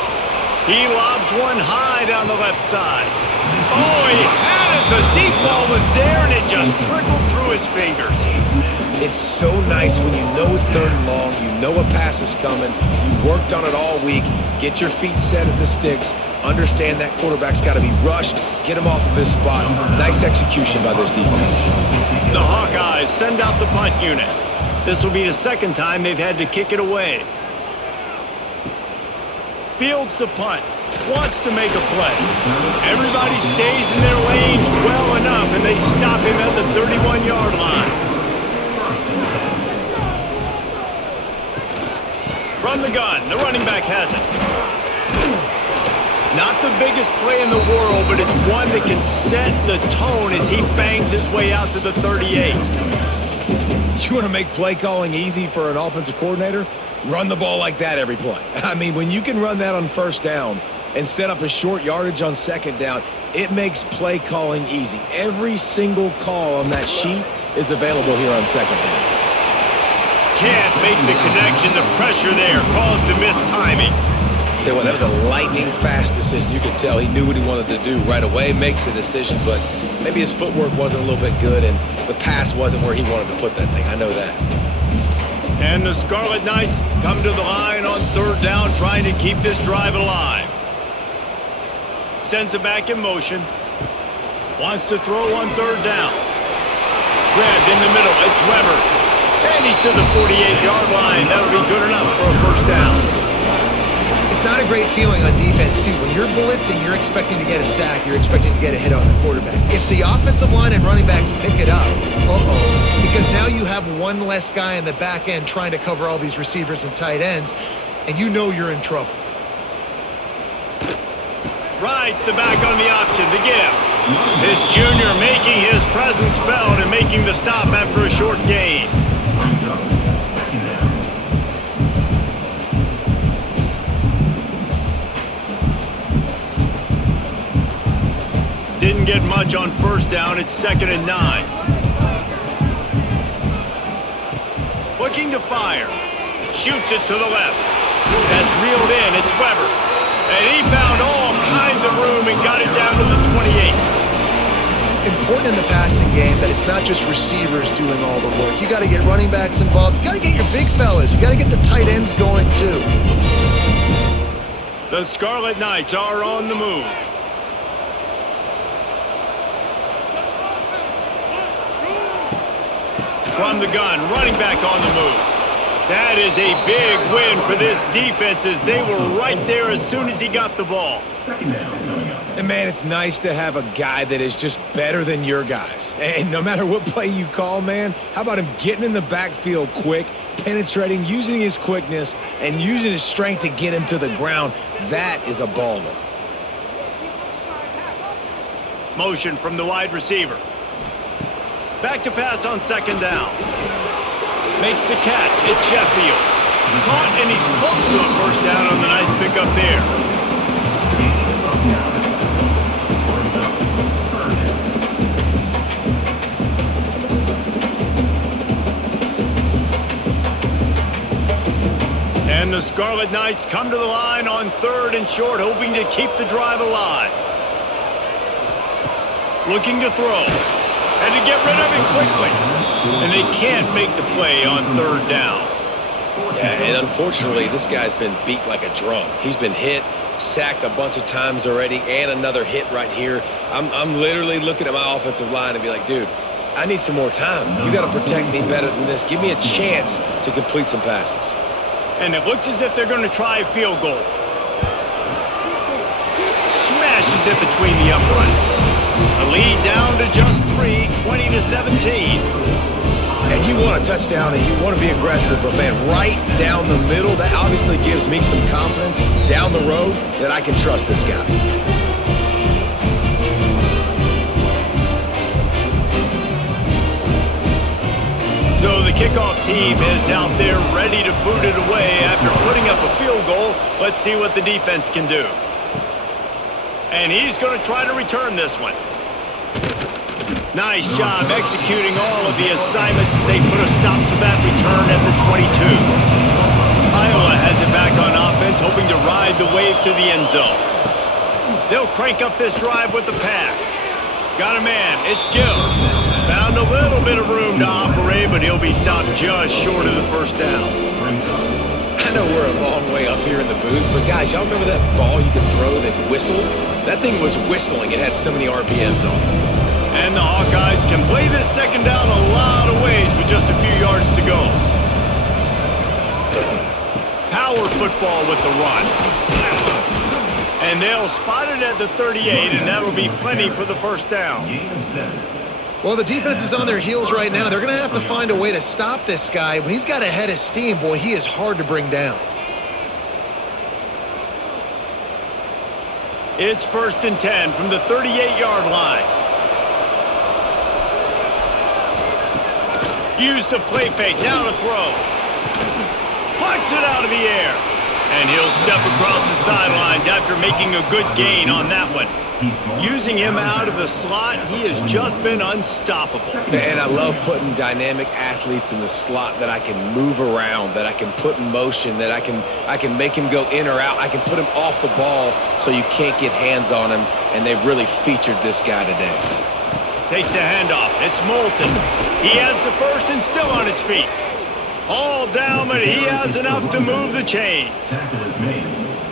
He lobs one high down the left side. Oh, he had it. The deep ball was there, and it just trickled through his fingers. It's so nice when you know it's 3rd and long, you know a pass is coming, you worked on it all week, get your feet set at the sticks, understand that quarterback's got to be rushed, get him off of his spot. Nice execution by this defense. The Hawkeyes send out the punt unit. This will be the 2nd time they've had to kick it away. Fields the punt, wants to make a play. Everybody stays in their lanes well enough, and they stop him at the 31-yard line. From the gun, the running back has it. Not the biggest play in the world, but it's one that can set the tone as he bangs his way out to the 38. You want to make play calling easy for an offensive coordinator? Run the ball like that every play. I mean, when you can run that on first down and set up a short yardage on second down, it makes play calling easy. Every single call on that sheet is available here on second down. Can't make the connection. The pressure there caused the missed timing. Tell you what, that was a lightning fast decision. You could tell he knew what he wanted to do right away, makes the decision, but maybe his footwork wasn't a little bit good and the pass wasn't where he wanted to put that thing. I know that. And the Scarlet Knights come to the line on third down, trying to keep this drive alive. Sends it back in motion. Wants to throw on third down. Grabbed in the middle. It's Weber. And he's to the 48-yard line. That'll be good enough for a first down. It's not a great feeling on defense, too. When you're blitzing, you're expecting to get a sack. You're expecting to get a hit on the quarterback. If the offensive line and running backs pick it up, because now you have one less guy in the back end trying to cover all these receivers and tight ends, and you know you're in trouble. Rides the back on the option, the give. This junior making his presence felt and making the stop after a short gain. Didn't get much on first down. It's 2nd and 9. Looking to fire. Shoots it to the left. That's reeled in. It's Weber. And he found all kinds of room and got it down to the 28. Important in the passing game that it's not just receivers doing all the work. You got to get running backs involved. You got to get your big fellas. You got to get the tight ends going too. The Scarlet Knights are on the move. From the gun, running back on the move. That is a big win for this defense as they were right there as soon as he got the ball. And man, it's nice to have a guy that is just better than your guys. And no matter what play you call, man, how about him getting in the backfield quick, penetrating, using his quickness, and using his strength to get him to the ground. That is a baller. Motion from the wide receiver. Back to pass on second down. Makes the catch. It's Sheffield. Caught, and he's close to a first down on the nice pickup there. And the Scarlet Knights come to the line on 3rd and short, hoping to keep the drive alive. Looking to throw. And to get rid of it quickly. And they can't make the play on 3rd down. Yeah, and unfortunately, this guy's been beat like a drum. He's been hit, sacked a bunch of times already, and another hit right here. I'm literally looking at my offensive line and be like, dude, I need some more time. You got to protect me better than this. Give me a chance to complete some passes. And it looks as if they're going to try a field goal. Smashes it between the uprights. A lead down to just 3, 20-17. And you want a touchdown and you want to be aggressive, but man, right down the middle, that obviously gives me some confidence down the road that I can trust this guy. So the kickoff team is out there ready to boot it away after putting up a field goal. Let's see what the defense can do. And he's going to try to return this one. Nice job executing all of the assignments as they put a stop to that return at the 22. Iowa has it back on offense, hoping to ride the wave to the end zone. They'll crank up this drive with the pass. Got a man. It's Gill. Found a little bit of room to operate, but he'll be stopped just short of the first down. I know we're a long way up here in the booth, but guys, y'all remember that ball you could throw that whistled? That thing was whistling. It had so many RPMs on it. And the Hawkeyes can play this second down a lot of ways with just a few yards to go. Power football with the run. And they'll spot it at the 38, and that'll be plenty for the first down. Well, the defense is on their heels right now. They're going to have to find a way to stop this guy. When he's got a head of steam, boy, he is hard to bring down. It's 1st and 10 from the 38-yard line. Use the play fake, now to throw. Punts it out of the air. And he'll step across the sidelines after making a good gain on that one. Using him out of the slot, he has just been unstoppable. And I love putting dynamic athletes in the slot that I can move around, that I can put in motion, that I can make him go in or out. I can put him off the ball so you can't get hands on him, and they've really featured this guy today. Takes the handoff. It's Moulton. He has the first and still on his feet. All down, but he has enough to move the chains.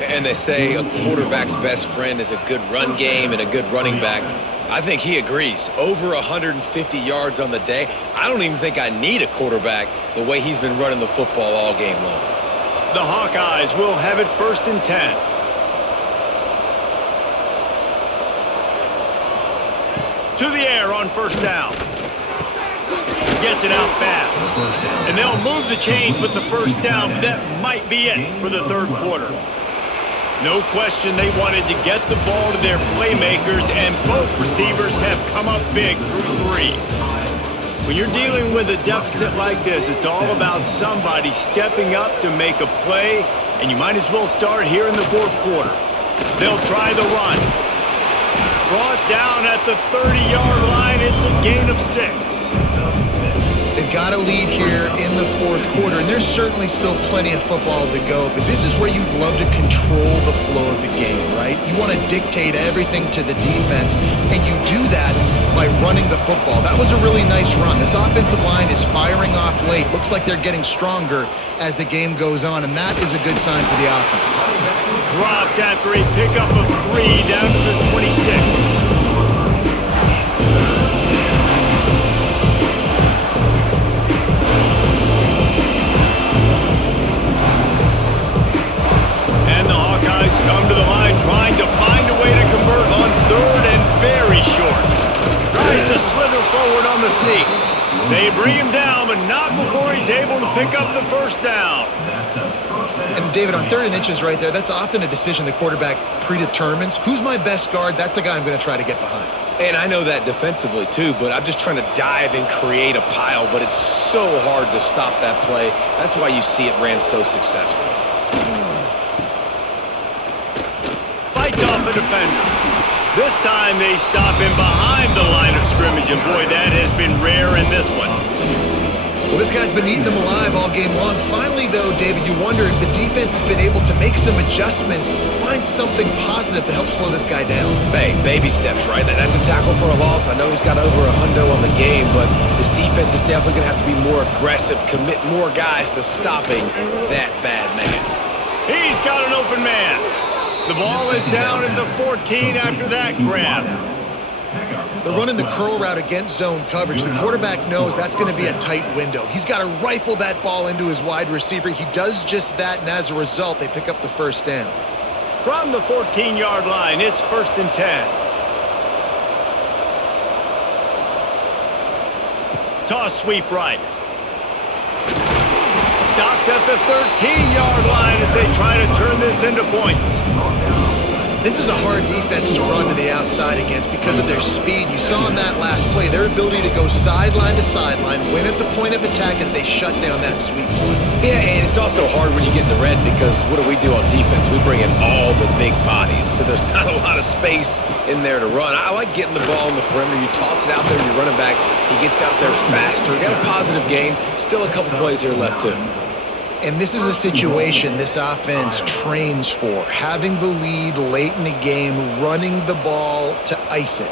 And they say a quarterback's best friend is a good run game and a good running back. I think he agrees. Over 150 yards on the day. I don't even think I need a quarterback the way he's been running the football all game long. The Hawkeyes will have it 1st and 10. To the air on 1st down. Gets it out fast. And they'll move the chains with the 1st down, but that might be it for the 3rd quarter. No question they wanted to get the ball to their playmakers, and both receivers have come up big through 3. When you're dealing with a deficit like this, it's all about somebody stepping up to make a play, and you might as well start here in the 4th quarter. They'll try the run. Brought down at the 30-yard line. It's a gain of 6. They've got a lead here in the 4th quarter, and there's certainly still plenty of football to go, but this is where you'd love to control the flow of the game, right? You want to dictate everything to the defense, and you do that by running the football. That was a really nice run. This offensive line is firing off late. Looks like they're getting stronger as the game goes on, and that is a good sign for the offense. Dropped after a pickup of 3 down to the 26. Come to the line, trying to find a way to convert on 3rd and very short. Tries to slither forward on the sneak. They bring him down, but not before he's able to pick up the 1st down. And David, on 3rd and inches right there, that's often a decision the quarterback predetermines. Who's my best guard? That's the guy I'm going to try to get behind. And I know that defensively too, but I'm just trying to dive and create a pile, but it's so hard to stop that play. That's why you see it ran so successfully. Fights off a defender. This time they stop him behind the line of scrimmage, and boy, that has been rare in this one. Well, this guy's been eating them alive all game long. Finally, though, David, you wonder if the defense has been able to make some adjustments, find something positive to help slow this guy down. Hey, baby steps, right? That's a tackle for a loss. I know he's got over a hundo on the game, but this defense is definitely going to have to be more aggressive, commit more guys to stopping that bad man. He's got an open man. The ball is down at the 14 after that grab. They're running the curl route against zone coverage. The quarterback knows that's going to be a tight window. He's got to rifle that ball into his wide receiver. He does just that, and as a result, they pick up the 1st down. From the 14-yard line, it's 1st and 10. Toss sweep right. Stopped at the 13-yard line as they try to turn this into points. This is a hard defense to run to the outside against because of their speed. You saw in that last play their ability to go sideline to sideline, win at the point of attack as they shut down that sweep play. Yeah, and it's also hard when you get in the red because what do on defense? We bring in all the big bodies, so there's not a lot of space in there to run. I like getting the ball in the perimeter. You toss it out there, you run it back. He gets out there faster. Got a positive gain. Still a couple plays here left, too. And this is a situation this offense trains for, having the lead late in the game, running the ball to ice it.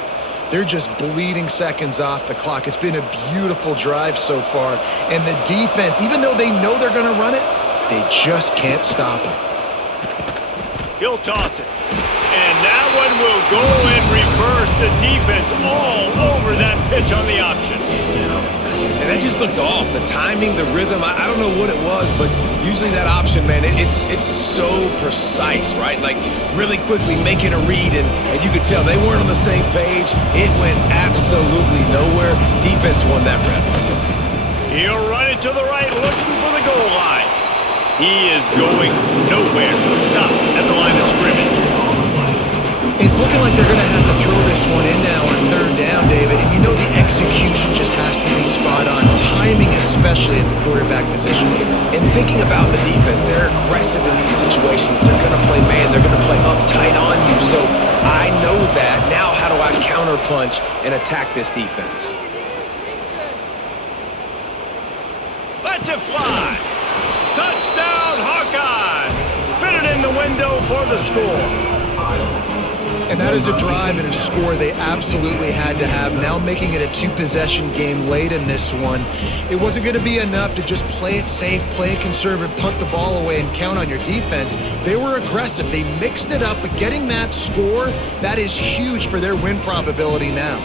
They're just bleeding seconds off the clock. It's been a beautiful drive so far. And the defense, even though they know they're going to run it, they just can't stop it. He'll toss it. And that one will go in reverse. The defense all over that pitch on the option. And that just looked off. The timing, the rhythm, I don't know what it was, but usually that option, man, it's so precise, right? Like really quickly making a read, and you could tell they weren't on the same page. It went absolutely nowhere. Defense won that rep. He'll run it to the right, looking for the goal line. He is going nowhere. Stop at the line of scrimmage. It's looking like they're going to have to throw this one in now on third down, David. And you know the execution just has to be spot on. Timing especially at the quarterback position here. And thinking about the defense, they're aggressive in these situations. They're going to play man. They're going to play uptight on you. So I know that. Now how do I counterpunch and attack this defense? Let's it fly. Touchdown, Hawkeyes. Fitted in the window for the score. And that is a drive and a score they absolutely had to have. Now making it a two-possession game late in this one. It wasn't going to be enough to just play it safe, play it conservative, punt the ball away, and count on your defense. They were aggressive. They mixed it up, but getting that score, that is huge for their win probability now.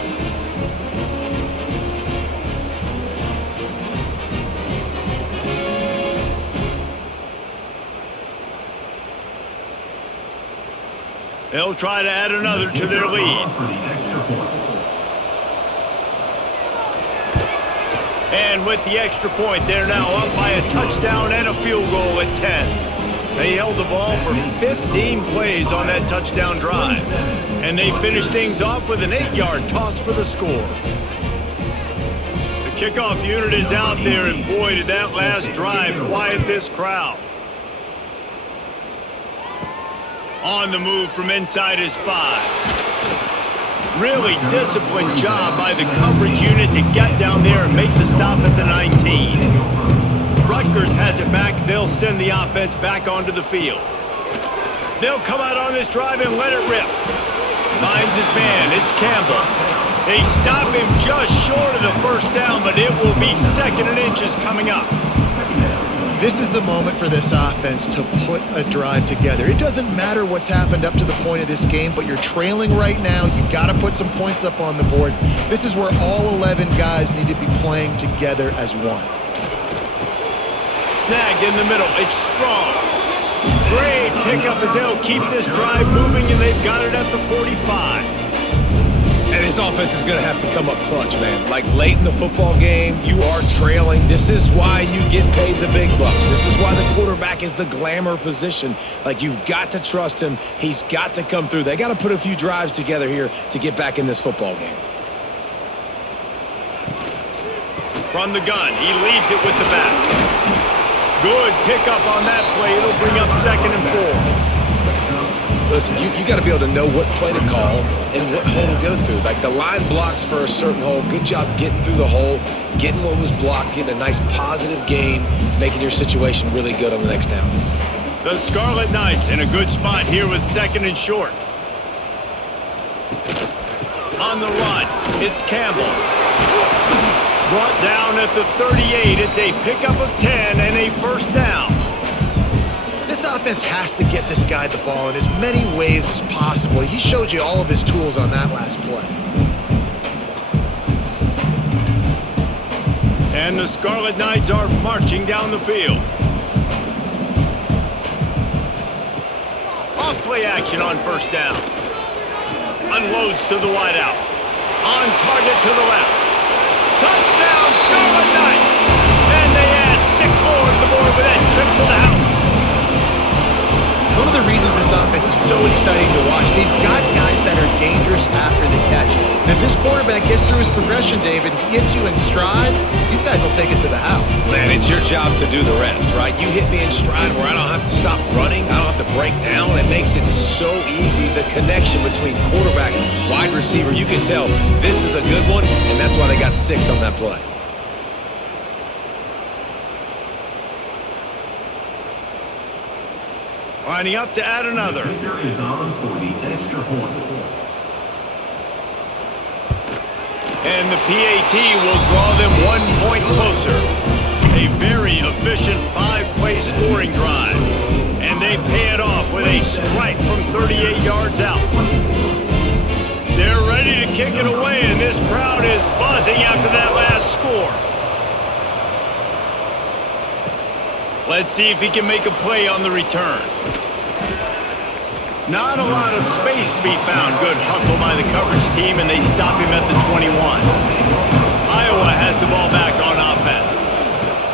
They'll try to add another to their lead. And with the extra point, they're now up by a touchdown and a field goal at 10. They held the ball for 15 plays on that touchdown drive. And they finished things off with an 8-yard toss for the score. The kickoff unit is out there, and boy, did that last drive quiet this crowd. On the move from inside his 5. Really disciplined job by the coverage unit to get down there and make the stop at the 19. Rutgers has it back. They'll send the offense back onto the field. They'll come out on this drive and let it rip. Finds his man. It's Campbell. They stop him just short of the first down, but it will be 2nd and inches coming up. This is the moment for this offense to put a drive together. It doesn't matter what's happened up to the point of this game, but you're trailing right now. You got to put some points up on the board. This is where all 11 guys need to be playing together as one. Snagged in the middle. It's Strong. Great pickup as they'll keep this drive moving, and they've got it at the 45. And this offense is going to have to come up clutch, man. Like late in the football game, you are trailing. This is why you get paid the big bucks. This is why the quarterback is the glamour position. Like, you've got to trust him. He's got to come through. They got to put a few drives together here to get back in this football game. From the gun, he leaves it with the back. Good pickup on that play. It'll bring up 2nd and 4. Listen, you got to be able to know what play to call and what hole to go through. Like, the line blocks for a certain hole. Good job getting through the hole, getting what was blocked, getting a nice positive gain, making your situation really good on the next down. The Scarlet Knights in a good spot here with 2nd and short. On the run, it's Campbell. Brought down at the 38. It's a pickup of 10 and a 1st down. This offense has to get this guy the ball in as many ways as possible. He showed you all of his tools on that last play. And the Scarlet Knights are marching down the field. Off play action on 1st down. Unloads to the wideout. On target to the left. Touchdown, Scarlet Knights! And they add 6 more to the board with that trip to the house. One of the reasons this offense is so exciting to watch, they've got guys that are dangerous after the catch. And if this quarterback gets through his progression, David, he hits you in stride, these guys will take it to the house. Man, it's your job to do the rest, right? You hit me in stride where I don't have to stop running. I don't have to break down. It makes it so easy. The connection between quarterback, wide receiver, you can tell this is a good one, and that's why they got 6 on that play. Lining up to add another. Kicker is on for the extra point. And the PAT will draw them 1 point closer. A very efficient 5-play scoring drive. And they pay it off with a strike from 38 yards out. They're ready to kick it away, and this crowd is buzzing after that last score. Let's see if he can make a play on the return. Not a lot of space to be found. Good hustle by the coverage team, and they stop him at the 21. Iowa has the ball back on offense.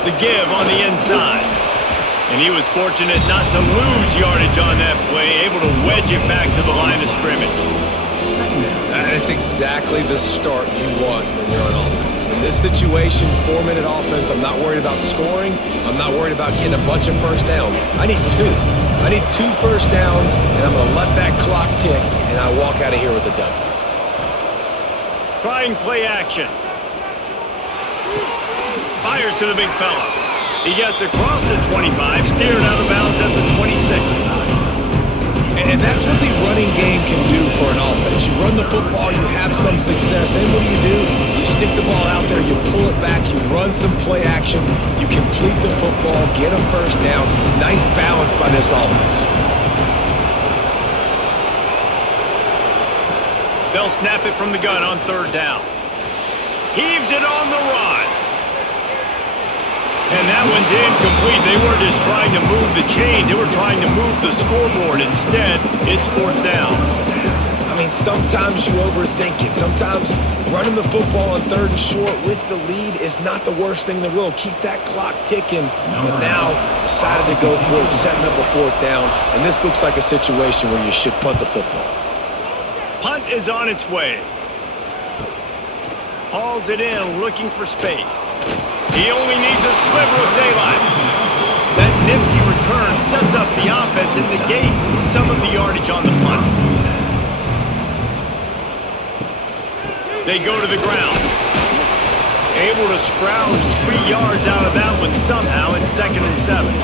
The give on the inside. And he was fortunate not to lose yardage on that play, able to wedge it back to the line of scrimmage. That's exactly the start you want when you're on offense. In this situation, 4-minute offense, I'm not worried about scoring. I'm not worried about getting a bunch of first downs. I need 2. I need 2 first downs, and I'm going to let that clock tick, and I walk out of here with a W. Trying play action. Fires to the big fella. He gets across the 25, steered out of bounds at the 26. And that's what the running game can do for an offense. You run the football, you have some success. Then what do? You stick the ball out there, you pull it back, you run some play action, you complete the football, get a first down. Nice balance by this offense. They'll snap it from the gun on 3rd down. Heaves it on the run. And that one's incomplete. They weren't just trying to move the chains. They were trying to move the scoreboard. Instead, it's 4th down. I mean, sometimes you overthink it. Sometimes running the football on 3rd and short with the lead is not the worst thing in the world. Keep that clock ticking. But now, decided to go for it, setting up a 4th down. And this looks like a situation where you should punt the football. Punt is on its way. Hauls it in, looking for space. He only needs a sliver of daylight. That nifty return sets up the offense and negates some of the yardage on the punt. They go to the ground. Able to scrounge 3 yards out of that one somehow in 2nd and 7.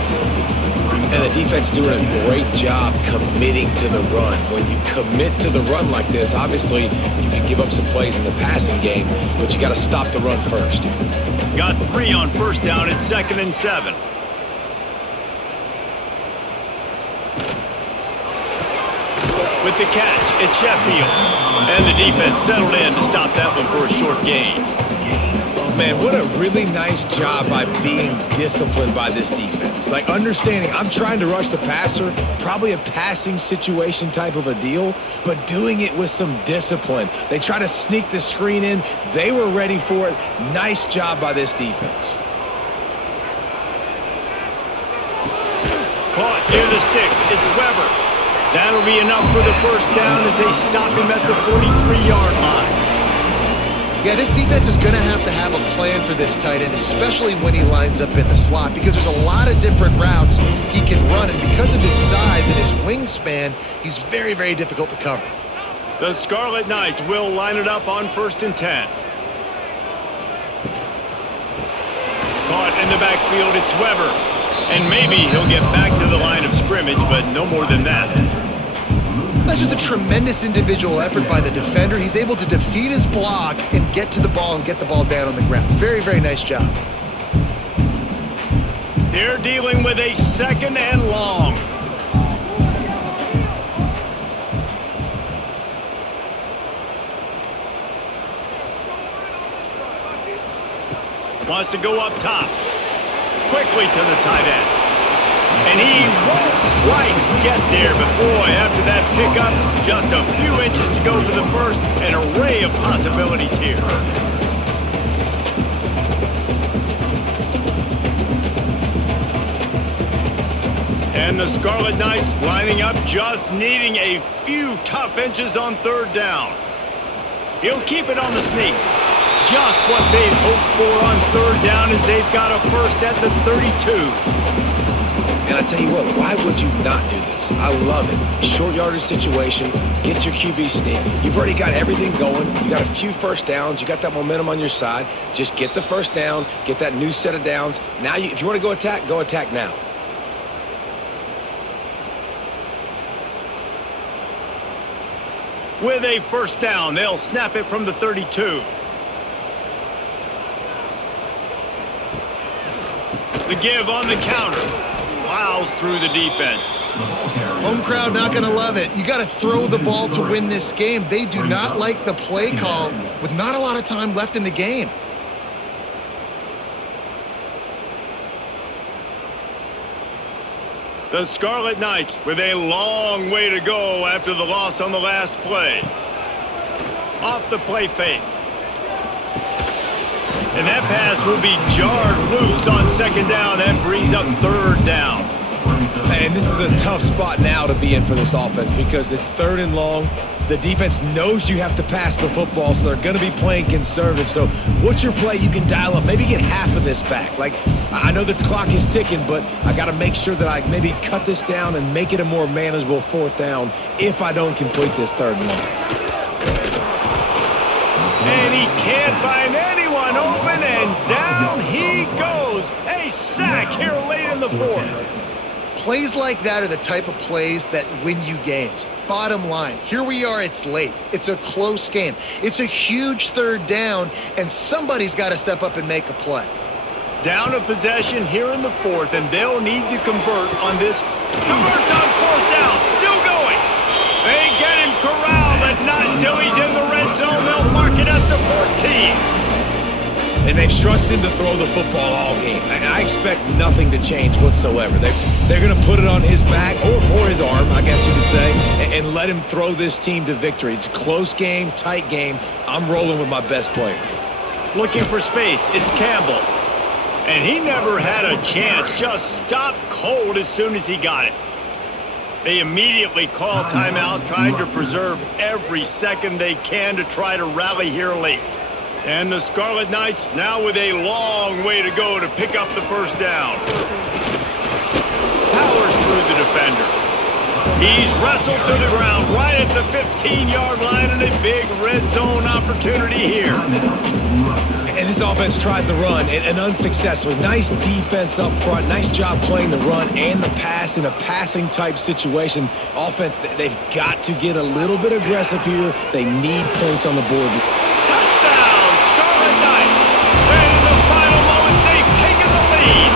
And the defense doing a great job committing to the run. When you commit to the run like this, obviously you can give up some plays in the passing game, but you got to stop the run first. Got 3 on 1st down at 2nd and 7. With the catch, it's Sheffield. And the defense settled in to stop that one for a short gain. Man, what a really nice job by being disciplined by this defense. Like understanding I'm trying to rush the passer, probably a passing situation type of a deal, but doing it with some discipline. They try to sneak the screen in. They were ready for it. Nice job by this defense. Caught near the sticks. It's Weber. That'll be enough for the 1st down as they stop him at the 43-yard line. Yeah, this defense is going to have a plan for this tight end, especially when he lines up in the slot, because there's a lot of different routes he can run, and because of his size and his wingspan, he's very, very difficult to cover. The Scarlet Knights will line it up on 1st and 10. Caught in the backfield, it's Weber. And maybe he'll get back to the line of scrimmage, but no more than that. That's just a tremendous individual effort by the defender. He's able to defeat his block and get to the ball and get the ball down on the ground. Very, very nice job. They're dealing with a 2nd and long. Wants to go up top. Quickly to the tight end. And he won't quite get there, but boy, after that pickup, just a few inches to go for the 1st, an array of possibilities here. And the Scarlet Knights lining up, just needing a few tough inches on 3rd down. He'll keep it on the sneak. Just what they'd hoped for on 3rd down as they've got a 1st at the 32. And I tell you what, why would you not do this? I love it. Short yardage situation, get your QB sneak. You've already got everything going. You got a few first downs. You got that momentum on your side. Just get the 1st down, get that new set of downs. Now, if you want to go attack now. With a 1st down, they'll snap it from the 32. The give on the counter. Plows through the defense. Home crowd not going to love it. You got to throw the ball to win this game. They do not like the play call with not a lot of time left in the game. The Scarlet Knights with a long way to go after the loss on the last play. Off the play fake. And that pass will be jarred loose on 2nd down. That brings up 3rd down. And this is a tough spot now to be in for this offense because it's 3rd and long. The defense knows you have to pass the football, so they're going to be playing conservative. So what's your play you can dial up? Maybe get half of this back. Like, I know the clock is ticking, but I got to make sure that I maybe cut this down and make it a more manageable 4th down if I don't complete this 3rd and long. And he can't find anyone open, and down he goes. A sack here late in the 4th. Plays like that are the type of plays that win you games. Bottom line, here we are, it's late. It's a close game. It's a huge 3rd down, and somebody's got to step up and make a play. Down a possession here in the 4th, and they'll need to convert on this. Converts on 4th down, still going. They get him corralled, but not until he's in the red zone. They'll mark it at the 14. And they've trusted him to throw the football all game. And I expect nothing to change whatsoever. They're going to put it on his back, or his arm, I guess you could say, and let him throw this team to victory. It's a close game, tight game. I'm rolling with my best player. Looking for space, it's Campbell. And he never had a chance, just stopped cold as soon as he got it. They immediately call timeout, trying to preserve every second they can to try to rally here late. And the Scarlet Knights now with a long way to go to pick up the 1st down. Powers through the defender. He's wrestled to the ground right at the 15-yard line, and a big red zone opportunity here. And this offense tries to run and unsuccessfully. Nice defense up front. Nice job playing the run and the pass in a passing type situation. Offense, they've got to get a little bit aggressive here. They need points on the board. Touchdown, Scarlet Knights. And in the final moments, they've taken the lead.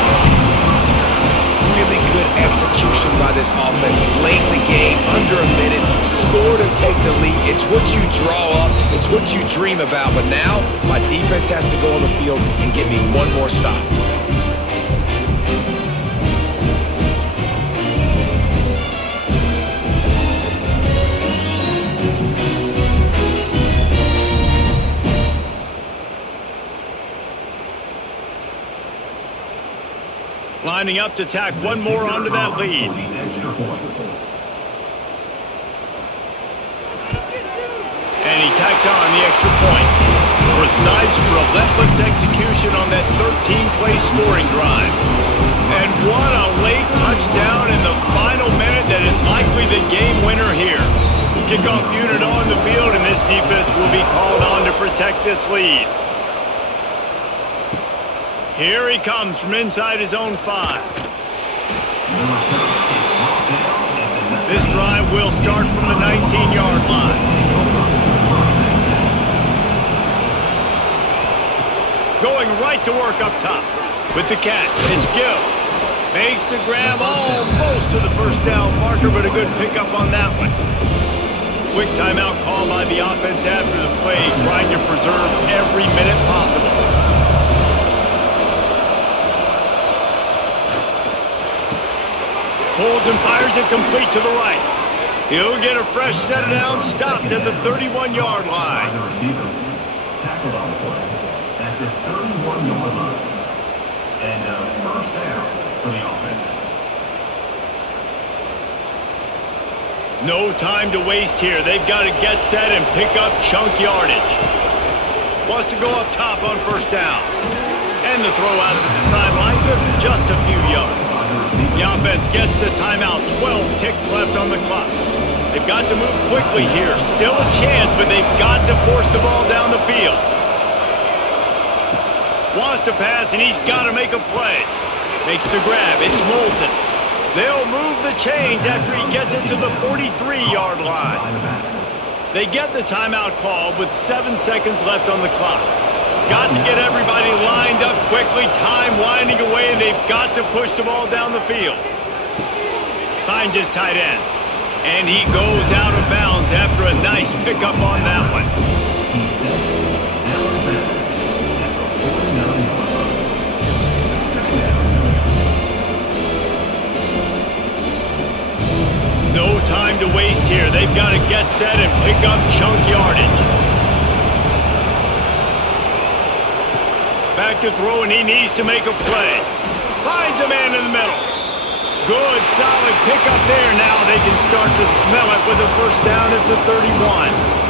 Really good execution by this offense. Late in the game, under a minute, score to take the lead. It's what you draw up. It's what you dream about. But now, my defense has to go on the field and get me one more stop. Lining up to tack one more onto that lead. And he tacks on the extra point. Precise, relentless execution on that 13-play scoring drive. And what a late touchdown in the final minute that is likely the game winner here. Kickoff unit on the field, and this defense will be called on to protect this lead. Here he comes from inside his own 5. This drive will start from the 19-yard line. Going right to work up top. With the catch, it's Gill. Makes the grab almost to the 1st down marker, but a good pickup on that one. Quick timeout call by the offense after the play, trying to preserve every minute possible. Pulls and fires it complete to the right. He'll get a fresh set down, stopped at the 31-yard line. The receiver tackled on the play at the 31-yard line. And a 1st down for the offense. No time to waste here. They've got to get set and pick up chunk yardage. Wants to go up top on 1st down. And the throw out to the sideline, good for just a few yards. The offense gets the timeout, 12 ticks left on the clock. They've got to move quickly here. Still a chance, but they've got to force the ball down the field. Wants to pass, and he's got to make a play. Makes the grab. It's Moulton. They'll move the chains after he gets it to the 43-yard line. They get the timeout call with 7 seconds left on the clock. Got to get everybody lined up quickly, time winding away, and they've got to push the ball down the field. Finds his tight end, and he goes out of bounds after a nice pickup on that one. No time to waste here. They've got to get set and pick up chunk yardage. Back to throw, and he needs to make a play. Finds a man in the middle. Good, solid pickup there. Now they can start to smell it with a first down at the 31.